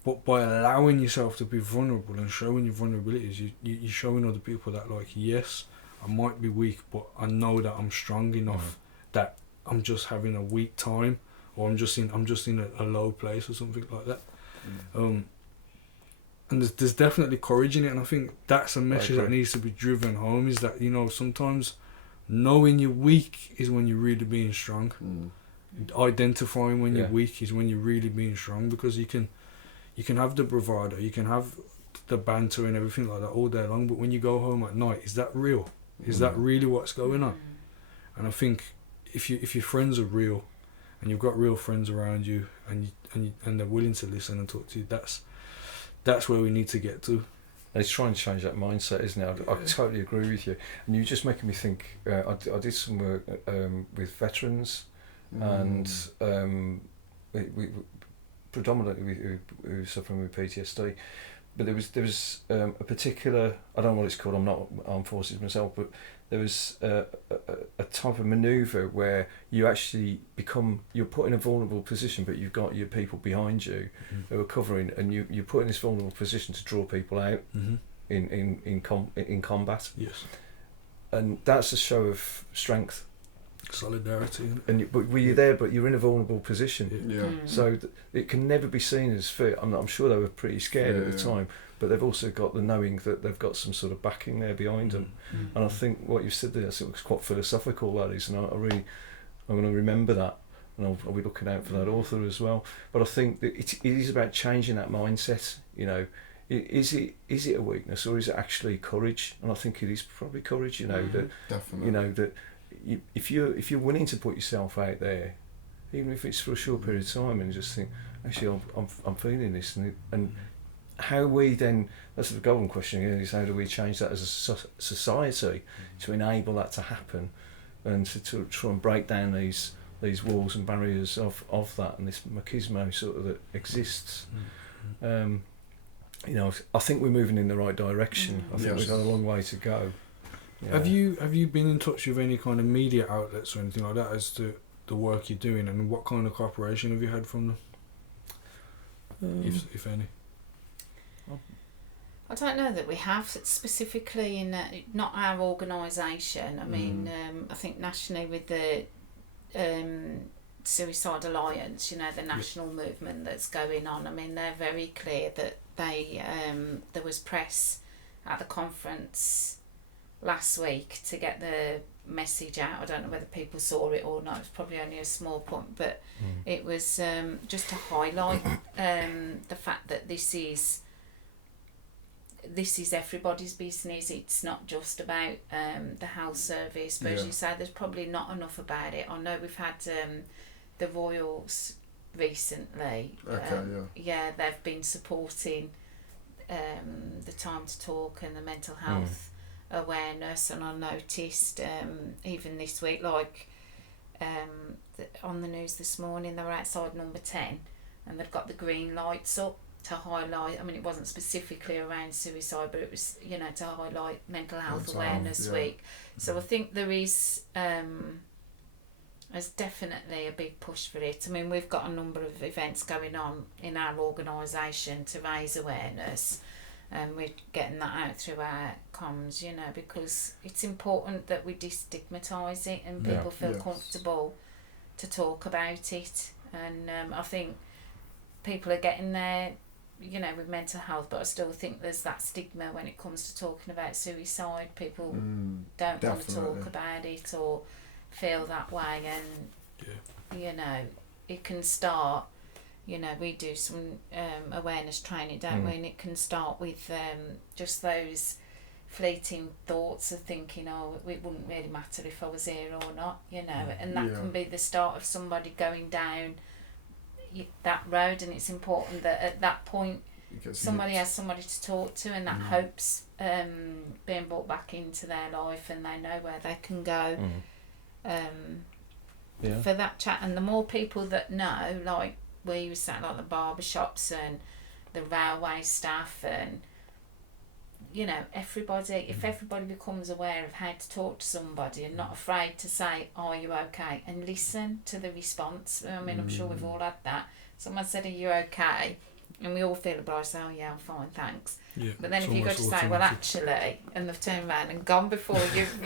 But by allowing yourself to be vulnerable and showing your vulnerabilities, you're showing other people that, like, yes, I might be weak, but I know that I'm strong enough that I'm just having a weak time, or I'm just in a low place or something like that. And there's definitely courage in it, and I think that's a message that needs to be driven home, is that, you know, sometimes knowing you're weak is when you're really being strong. Identifying when you're weak is when you're really being strong, because you can have the bravado, you can have the banter and everything like that all day long, but when you go home at night, is that real? Is that really what's going on? And I think if your friends are real, and you've got real friends around you, and they're willing to listen and talk to you, that's where we need to get to. And it's trying to change that mindset, isn't it? I totally agree with you. And you're just making me think. I did some work with veterans, and we predominantly who suffering with PTSD. But there was a particular, I don't know what it's called, I'm not armed forces myself, but there was a type of manoeuvre where you actually you're put in a vulnerable position, but you've got your people behind you who are covering, and you're put in this vulnerable position to draw people out in combat. Yes. And that's a show of strength. Solidarity. But were you there, but you're in a vulnerable position. So it can never be seen as fear. I'm sure they were pretty scared at the time, but they've also got the knowing that they've got some sort of backing there behind them. And I think what you said there, I think it was quite philosophical, that is, and I'm going to remember that, and I'll be looking out for that author as well. But I think that it is about changing that mindset. You know, is it a weakness, or is it actually courage? And I think it is probably courage. You know, that definitely. You know that. If you're willing to put yourself out there, even if it's for a short period of time, and just think, actually, I'm feeling this, and how we then, that's the golden question, is how do we change that as a society to enable that to happen? and to try and break down these walls and barriers of that and this machismo sort of that exists. You know, I think we're moving in the right direction. I think we've got a long way to go. Yeah. Have you been in touch with any kind of media outlets or anything like that as to the work you're doing, and what kind of cooperation have you had from them, if any? I don't know that we have specifically in not our organisation. I mean, I think nationally with the Suicide Alliance, you know, the national movement that's going on. I mean, they're very clear that they there was press at the conference last week to get the message out. I don't know whether people saw it or not. It was probably only a small point, but it was just to highlight the fact that this is everybody's business. It's not just about the health service, but as you say, there's probably not enough about it. I know we've had the Royals recently. They've been supporting the Time to Talk and the mental health awareness, and I noticed even this week, like on the news this morning, they were outside number 10 and they've got the green lights up to highlight, I mean, it wasn't specifically around suicide, but it was, you know, to highlight Mental Health Awareness Week. So I think there's definitely a big push for it. I mean, we've got a number of events going on in our organisation to raise awareness, and we're getting that out through our comms, you know, because it's important that we destigmatise it and people feel comfortable to talk about it. And I think people are getting there, you know, with mental health, but I still think there's that stigma when it comes to talking about suicide. People don't want to talk about it or feel that way, and you know, it can start, you know, we do some awareness training, don't we, and it can start with just those fleeting thoughts of thinking, oh, it wouldn't really matter if I was here or not, you know, and that can be the start of somebody going down that road. And it's important that at that point somebody has somebody to talk to, and that hope's being brought back into their life, and they know where they can go for that chat. And the more people that know, like we were saying, like the barbershops and the railway staff, and you know, everybody, if everybody becomes aware of how to talk to somebody and not afraid to say, are you okay, and listen to the response. I mean, I'm sure we've all had that. Someone said, are you okay? And we all feel obliged to say, oh yeah, I'm fine, thanks. Yeah, but then if you got to say, well actually, and they've turned around and gone before you've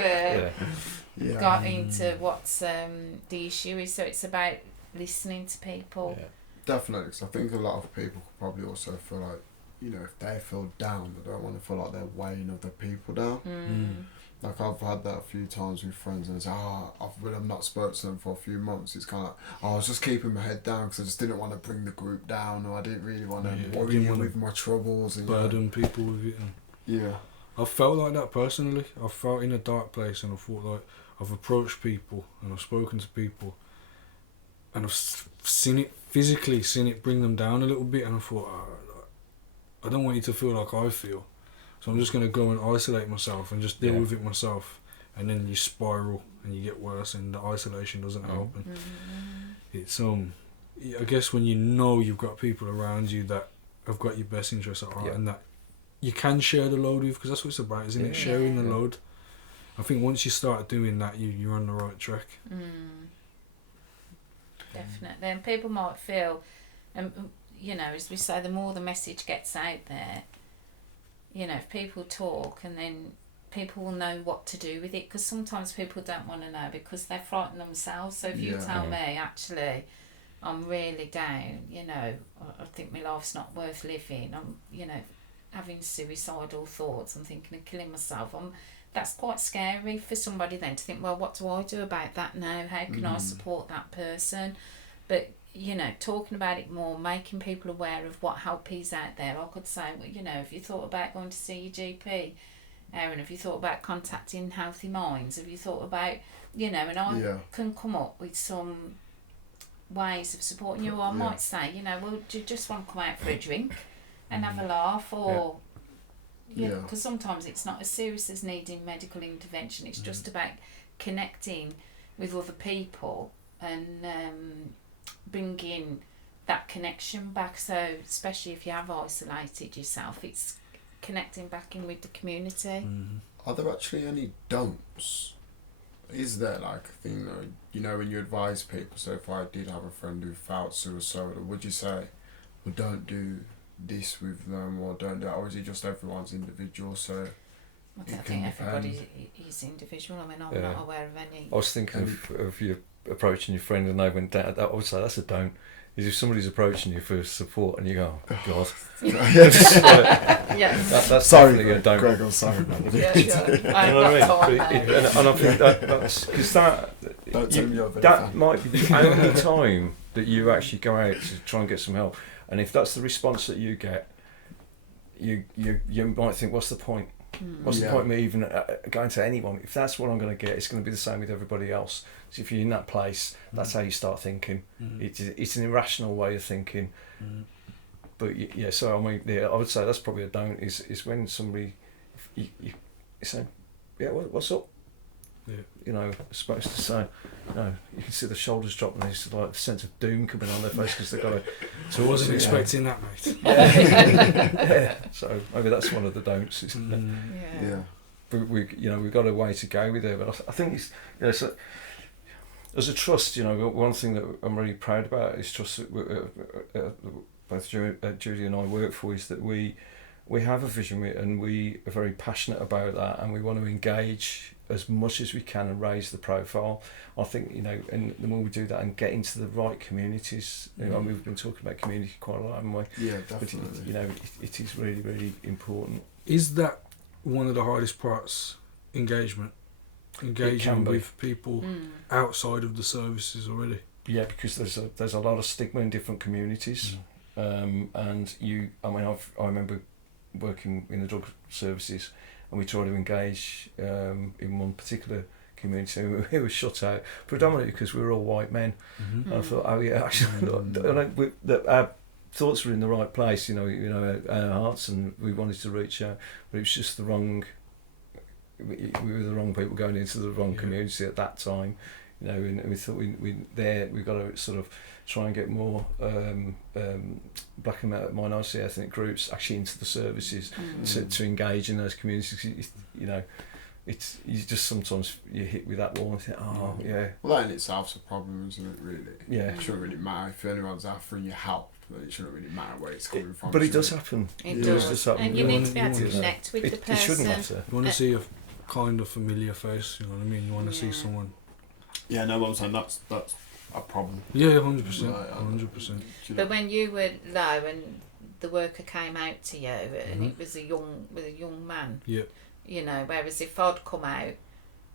got into what's the issue is. So it's about listening to people. Yeah. Definitely, because I think a lot of people could probably also feel like, you know, if they feel down, they don't want to feel like they're weighing other people down. Like I've had that a few times with friends, and it's I've not spoken to them for a few months. It's kind of like, I was just keeping my head down because I just didn't want to bring the group down, or I didn't really want to worry you with my troubles and burden people with it. And I felt like that personally. I felt in a dark place, and I thought like I've approached people and I've spoken to people, and I've seen it bring them down a little bit, and I thought, I don't want you to feel like I feel, so I'm just going to go and isolate myself and just deal with it myself, and then you spiral and you get worse, and the isolation doesn't help. And it's I guess when you know you've got people around you that have got your best interests at heart, and that you can share the load with, because that's what it's about, isn't it? Sharing the load. I think once you start doing that, you're on the right track. Definitely. And people might feel, you know, as we say, the more the message gets out there, you know, if people talk, and then people will know what to do with it, because sometimes people don't want to know because they're frightened themselves. So if you tell me, actually, I'm really down, you know, I think my life's not worth living, I'm, you know, having suicidal thoughts, I'm thinking of killing myself, that's quite scary for somebody then to think, well, what do I do about that now? How can I support that person? But, you know, talking about it more, making people aware of what help is out there. I could say, well, you know, have you thought about going to see your GP? Erin, have you thought about contacting Healthy Minds? Have you thought about, you know, and I can come up with some ways of supporting you. Or I might say, you know, well, do you just want to come out for a drink and have a laugh? Or... because sometimes it's not as serious as needing medical intervention. It's just about connecting with other people and bringing that connection back. So especially if you have isolated yourself, it's connecting back in with the community. Mm-hmm. Are there actually any don'ts? Is there like a thing though, you know, when you advise people, so if I did have a friend who felt suicidal, would you say, well, don't do this with them, or don't do that, or is it just everyone's individual? So I think everybody is individual. I mean, I'm not aware of any. I was thinking of you approaching your friend and they went down. I would say that's a don't. Is if somebody's approaching you for support and you go, oh God. That's definitely a don't. Greg, I'm sorry about it. I know what I mean? And I think that's because that might be the only time that you actually go out to try and get some help. And if that's the response that you get, you might think, what's the point? What's the point of me even going to anyone? If that's what I'm going to get, it's going to be the same with everybody else. So if you're in that place, that's how you start thinking. It's an irrational way of thinking. But yeah, so I mean, I would say that's probably a don't. Is when somebody you say, yeah, what's up? Yeah. You know, supposed to say, you can see the shoulders drop and there's like a sense of doom coming on their face because they've got to. So I wasn't expecting that, mate. Yeah. So maybe that's one of the don'ts, isn't it? Yeah. But we've got a way to go with it. But I think it's, so as a trust, one thing that I'm really proud about is trust that both Judy and I work for is that we have a vision and we are very passionate about that, and we want to engage as much as we can and raise the profile. I think, and the more we do that and get into the right communities, and we've been talking about community quite a lot, haven't we? Yeah, definitely. But it is really, really important. Is that one of the hardest parts? Engaging with people outside of the services already? Yeah, because there's a lot of stigma in different communities, and I remember working in the drug services, and we tried to engage in one particular community, and we were shut out predominantly because we were all white men. And I thought, actually, our thoughts were in the right place, our hearts, and we wanted to reach out, but it was just the wrong. We were the wrong people going into the wrong community at that time, and we thought we've got to sort of try and get more black and minority ethnic groups actually into the services to engage in those communities. It's you just sometimes you hit with that wall and think, well, that in itself's a problem, isn't it? Really, it shouldn't really matter if anyone's offering you help. It shouldn't really matter where it's coming from. But it does happen. It does happen. And you need to be able to connect with the person. It shouldn't matter. You want to see a kind of familiar face, you know what I mean? You want to see someone. Yeah, no, I'm saying that's a problem. Yeah, 100%. 100%. But when you were low and the worker came out to you and it was a young man, whereas if I'd come out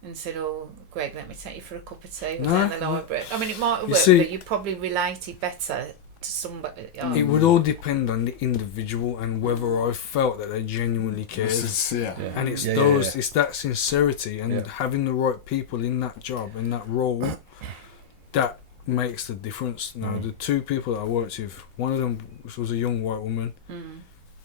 and said, "Oh, Greg, let me take you for a cup of tea down the library," I mean, it might have worked, but you probably related better to somebody. It would all depend on the individual and whether I felt that they genuinely cared. And it's it's that sincerity and having the right people in that job and that role that makes the difference. Now, the two people that I worked with, one of them was a young white woman.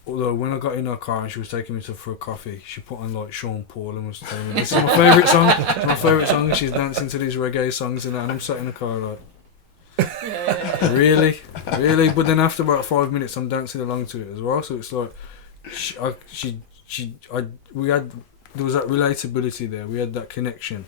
Although when I got in her car and she was taking me for a coffee, she put on like Sean Paul and was telling me, "This is my favourite song. It's my favourite song." And she's dancing to these reggae songs and I'm sat in the car like, really? But then after about 5 minutes, I'm dancing along to it as well. So it's like, there was that relatability there. We had that connection,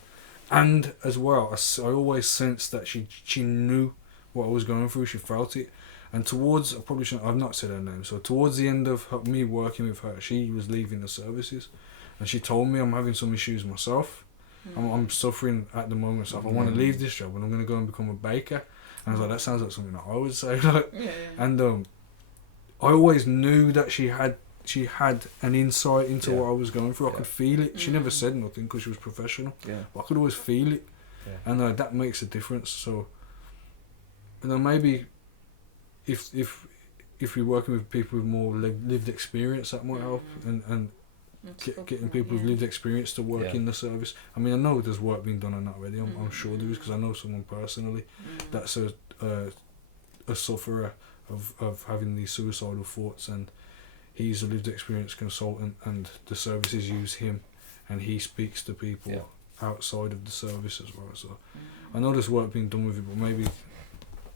and as well, I always sensed that she knew what I was going through. She felt it, and I've not said her name. So towards the end of me working with her, she was leaving the services, and she told me, "I'm having some issues myself. I'm suffering at the moment, so if I want to leave this job, and I'm going to go and become a baker." And I was like, that sounds like something that I would say. And I always knew that she had an insight into what I was going through. I could feel it. She never said nothing because she was professional. But I could always feel it. And that makes a difference. So, maybe if you're working with people with more lived experience, that might help. And getting people with lived experience to work in the service. I mean, I know there's work being done on that already. I'm sure there is, because I know someone personally that's a sufferer of having these suicidal thoughts, and he's a lived experience consultant, and the services use him, and he speaks to people outside of the service as well. So I know there's work being done with it, but maybe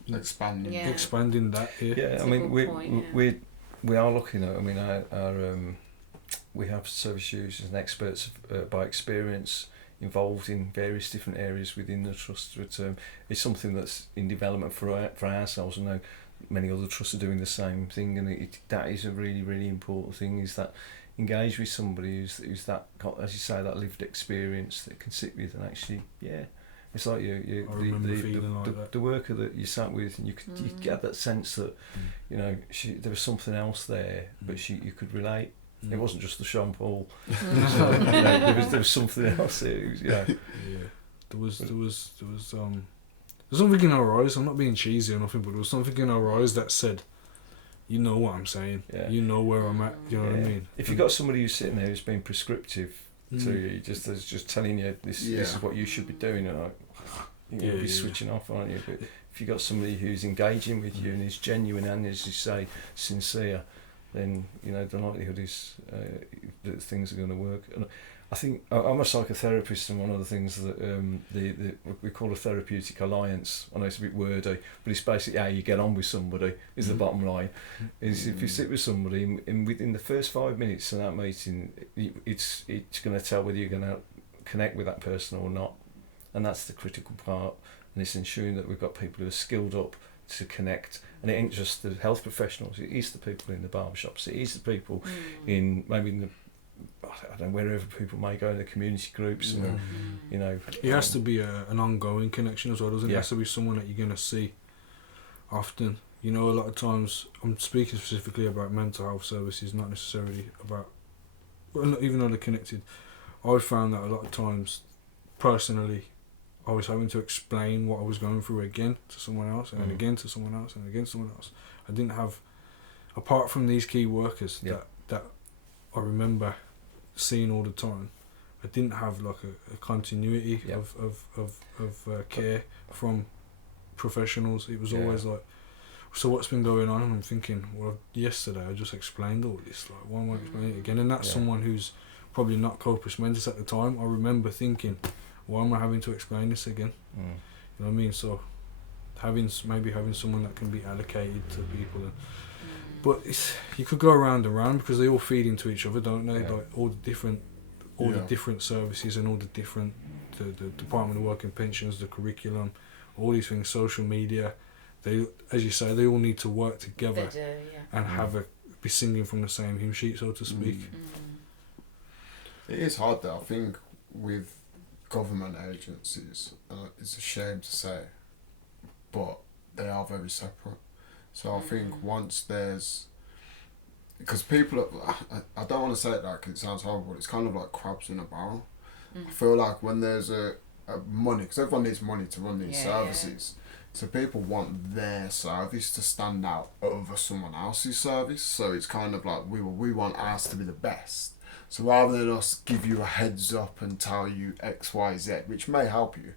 expanding that here. Yeah, I mean we are looking at. I mean our we have service users and experts by experience involved in various different areas within the trust. But it's something that's in development for ourselves. I know many other trusts are doing the same thing, and that is a really, really important thing. Is that engage with somebody who's that got, as you say, that lived experience that can sit with and actually, it's like the worker that you sat with, and you get that sense that you know there was something else there, but you could relate. It wasn't just the Sean Paul. There was something else. It was, There was something in our eyes. I'm not being cheesy or nothing, but there was something in our eyes that said, "You know what I'm saying. Yeah. You know where I'm at. You know what I mean." If you've got somebody who's sitting there who's being prescriptive to you, just telling you this is what you should be doing, and you'll be switching off, aren't you? But if you've got somebody who's engaging with you and is genuine and, as you say, sincere, then you know the likelihood is that things are going to work. And I think I'm a psychotherapist, and one of the things that we call a therapeutic alliance. I know it's a bit wordy, but it's basically how you get on with somebody. Is the bottom line. Is if you sit with somebody and within the first 5 minutes of that meeting, it's going to tell whether you're going to connect with that person or not, and that's the critical part. And it's ensuring that we've got people who are skilled up to connect, and it ain't just the health professionals, it is the people in the barbershops, it is the people in maybe in the, I don't know, wherever people may go in the community groups, and you know. It has to be an ongoing connection as well, doesn't it? It has to be someone that you're going to see often. You know, a lot of times, I'm speaking specifically about mental health services, not necessarily about, well, even though they're connected, I've found that a lot of times, personally, I was having to explain what I was going through again to someone else, and again to someone else, and again to someone else. I didn't have, apart from these key workers that I remember seeing all the time, I didn't have like a continuity of care from professionals. It was always like, so what's been going on? And I'm thinking, well, yesterday I just explained all this. Like, why am I explaining it again? And that's someone who's probably not corpus mentis at the time. I remember thinking, why am I having to explain this again? You know what I mean? So having someone that can be allocated to people, but you could go around and round because they all feed into each other, don't they? Like all the different services and all the different the Department of Work and Pensions, the curriculum, all these things, social media. They, as you say, they all need to work together and be singing from the same hymn sheet, so to speak. It is hard though. I think with government agencies, it's a shame to say, but they are very separate. So I think once there's, because people, I don't want to say it like it sounds horrible, but it's kind of like crabs in a barrel. I feel like when there's a money, because everyone needs money to run these services, so people want their service to stand out over someone else's service. So it's kind of like we want ours to be the best. So rather than us give you a heads up and tell you X, Y, Z, which may help you,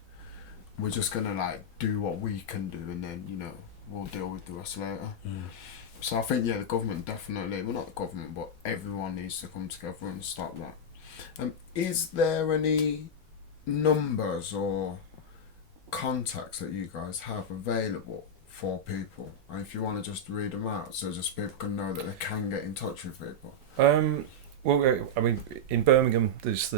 we're just gonna like do what we can do, and then we'll deal with the rest later. So I think the government definitely, well not the government, but everyone needs to come together and stop that. Is there any numbers or contacts that you guys have available for people? And if you want to just read them out, so just people can know that they can get in touch with people. Well, I mean, in Birmingham, there's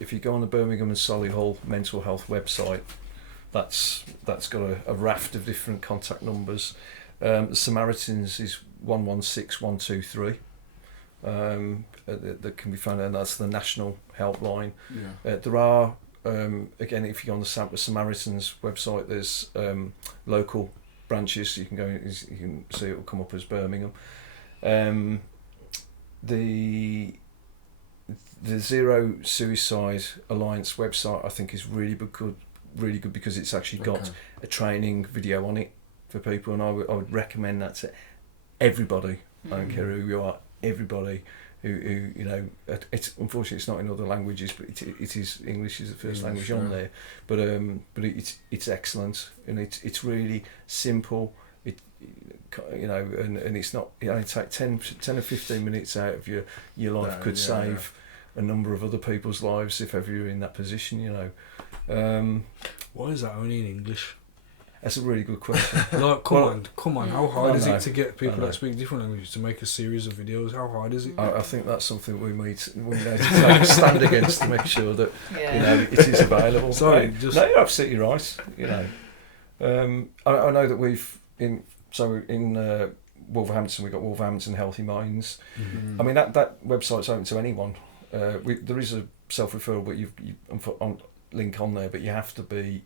if you go on the Birmingham and Solihull mental health website, that's got a raft of different contact numbers. The Samaritans is 116123. That can be found, and that's the national helpline. There are again, if you go on the Samaritans website, there's local branches. You can go, you can see it will come up as Birmingham. The Zero Suicide Alliance website, I think, is really good because it's actually got a training video on it for people, and I would recommend that to everybody. I don't care who you are, everybody who it's unfortunately it's not in other languages, but it is English is the first language on there. But it's excellent, and it's really simple. And it's not, it only take 10 or 15 minutes out of your life could save a number of other people's lives if ever you're in that position, you know. Why is that only in English? That's a really good question. Like, come on. How hard is it to get people that speak different languages to make a series of videos? How hard is it? I think that's something we need to take a stand against to make sure that you know it is available. Sorry, no, you're absolutely right. You know, I know that we've in Wolverhampton we've got Wolverhampton Healthy Minds. Mm-hmm. I mean that website's open to anyone. There is a self-referral, but you link on there, but you have to be.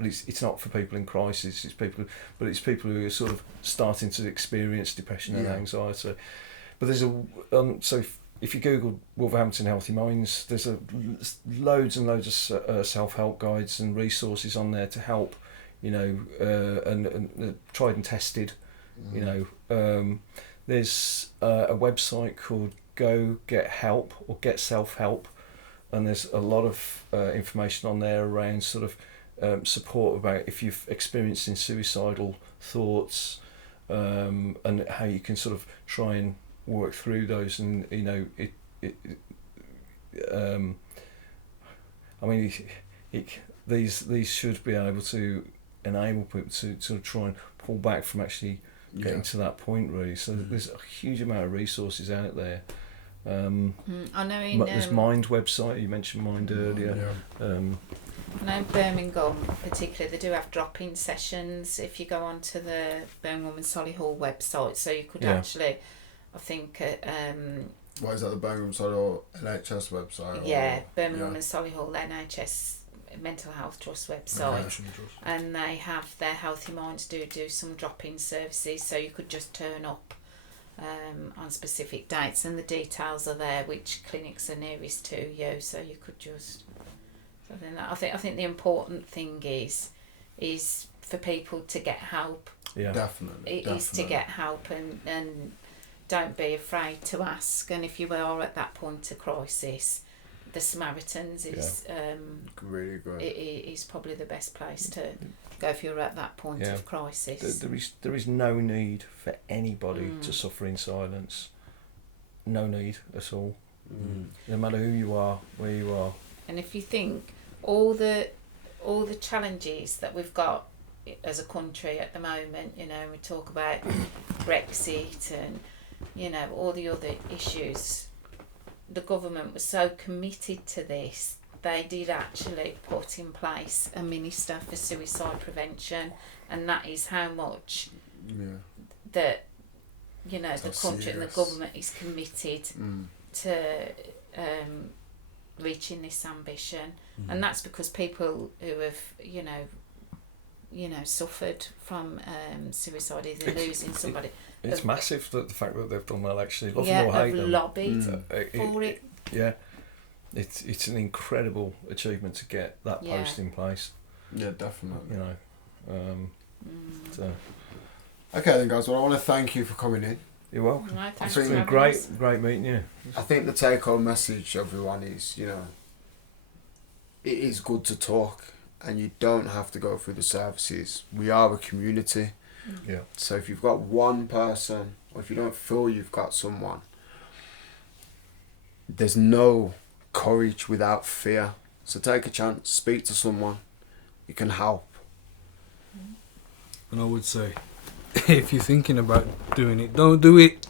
But it's not for people in crisis. It's people who are sort of starting to experience depression and anxiety. But there's so if you Google Wolverhampton Healthy Minds, there's loads and loads of self-help guides and resources on there to help. You know, and tried and tested. You know, there's a website called Go Get Help or Get Self Help, and there's a lot of information on there around sort of. Support about if you've experienced suicidal thoughts and how you can sort of try and work through those, and you know I mean these should be able to enable people to sort of try and pull back from actually getting to that point really. So there's a huge amount of resources out there. I know there's Mind website, you mentioned Mind earlier. I know Birmingham particularly, they do have drop-in sessions if you go onto the Birmingham and Solihull website, so you could actually, I think... what is that, the Birmingham Solihull NHS website? Yeah, Birmingham and Solihull NHS Mental Health Trust website, and they have their Healthy Minds do some drop-in services, so you could just turn up on specific dates, and the details are there, which clinics are nearest to you, so you could just... I think the important thing is for people to get help. Yeah, definitely. Is to get help and don't be afraid to ask. And if you are at that point of crisis, the Samaritans is really good. It is probably the best place to go if you're at that point of crisis. There is no need for anybody to suffer in silence. No need at all. No matter who you are, where you are. And if you think all the challenges that we've got as a country at the moment, you know, we talk about Brexit and, you know, all the other issues, the government was so committed to this, they did actually put in place a minister for suicide prevention, and that is how much that, you know, the country and the government is committed to reaching this ambition, and that's because people who have you know suffered from suicide, either losing somebody. It's massive that the fact that they've done that, actually. Love them or hate them. Lobbied for it. Yeah, it's an incredible achievement to get that post in place. Yeah, definitely. You know, so. Okay then, guys. Well, I want to thank you for coming in. You're welcome. No, it's been great meeting you. I think the take-home message, everyone, is, you know, it is good to talk, and you don't have to go through the services. We are a community. Yeah. So if you've got one person, or if you don't feel you've got someone, there's no courage without fear. So take a chance, speak to someone. You can help. And I would say, if you're thinking about doing it, don't do it.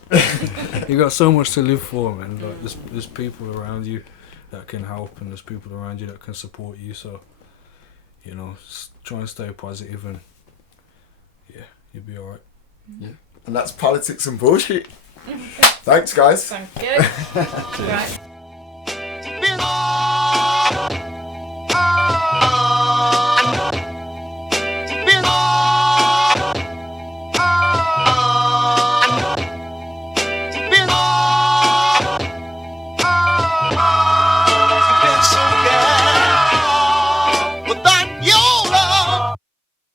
You got so much to live for, man. Like there's people around you that can help, and there's people around you that can support you. So, you know, try and stay positive, and you'll be alright. Yeah, and that's Politics and Bullshit. Thanks, guys. Thank you. Right.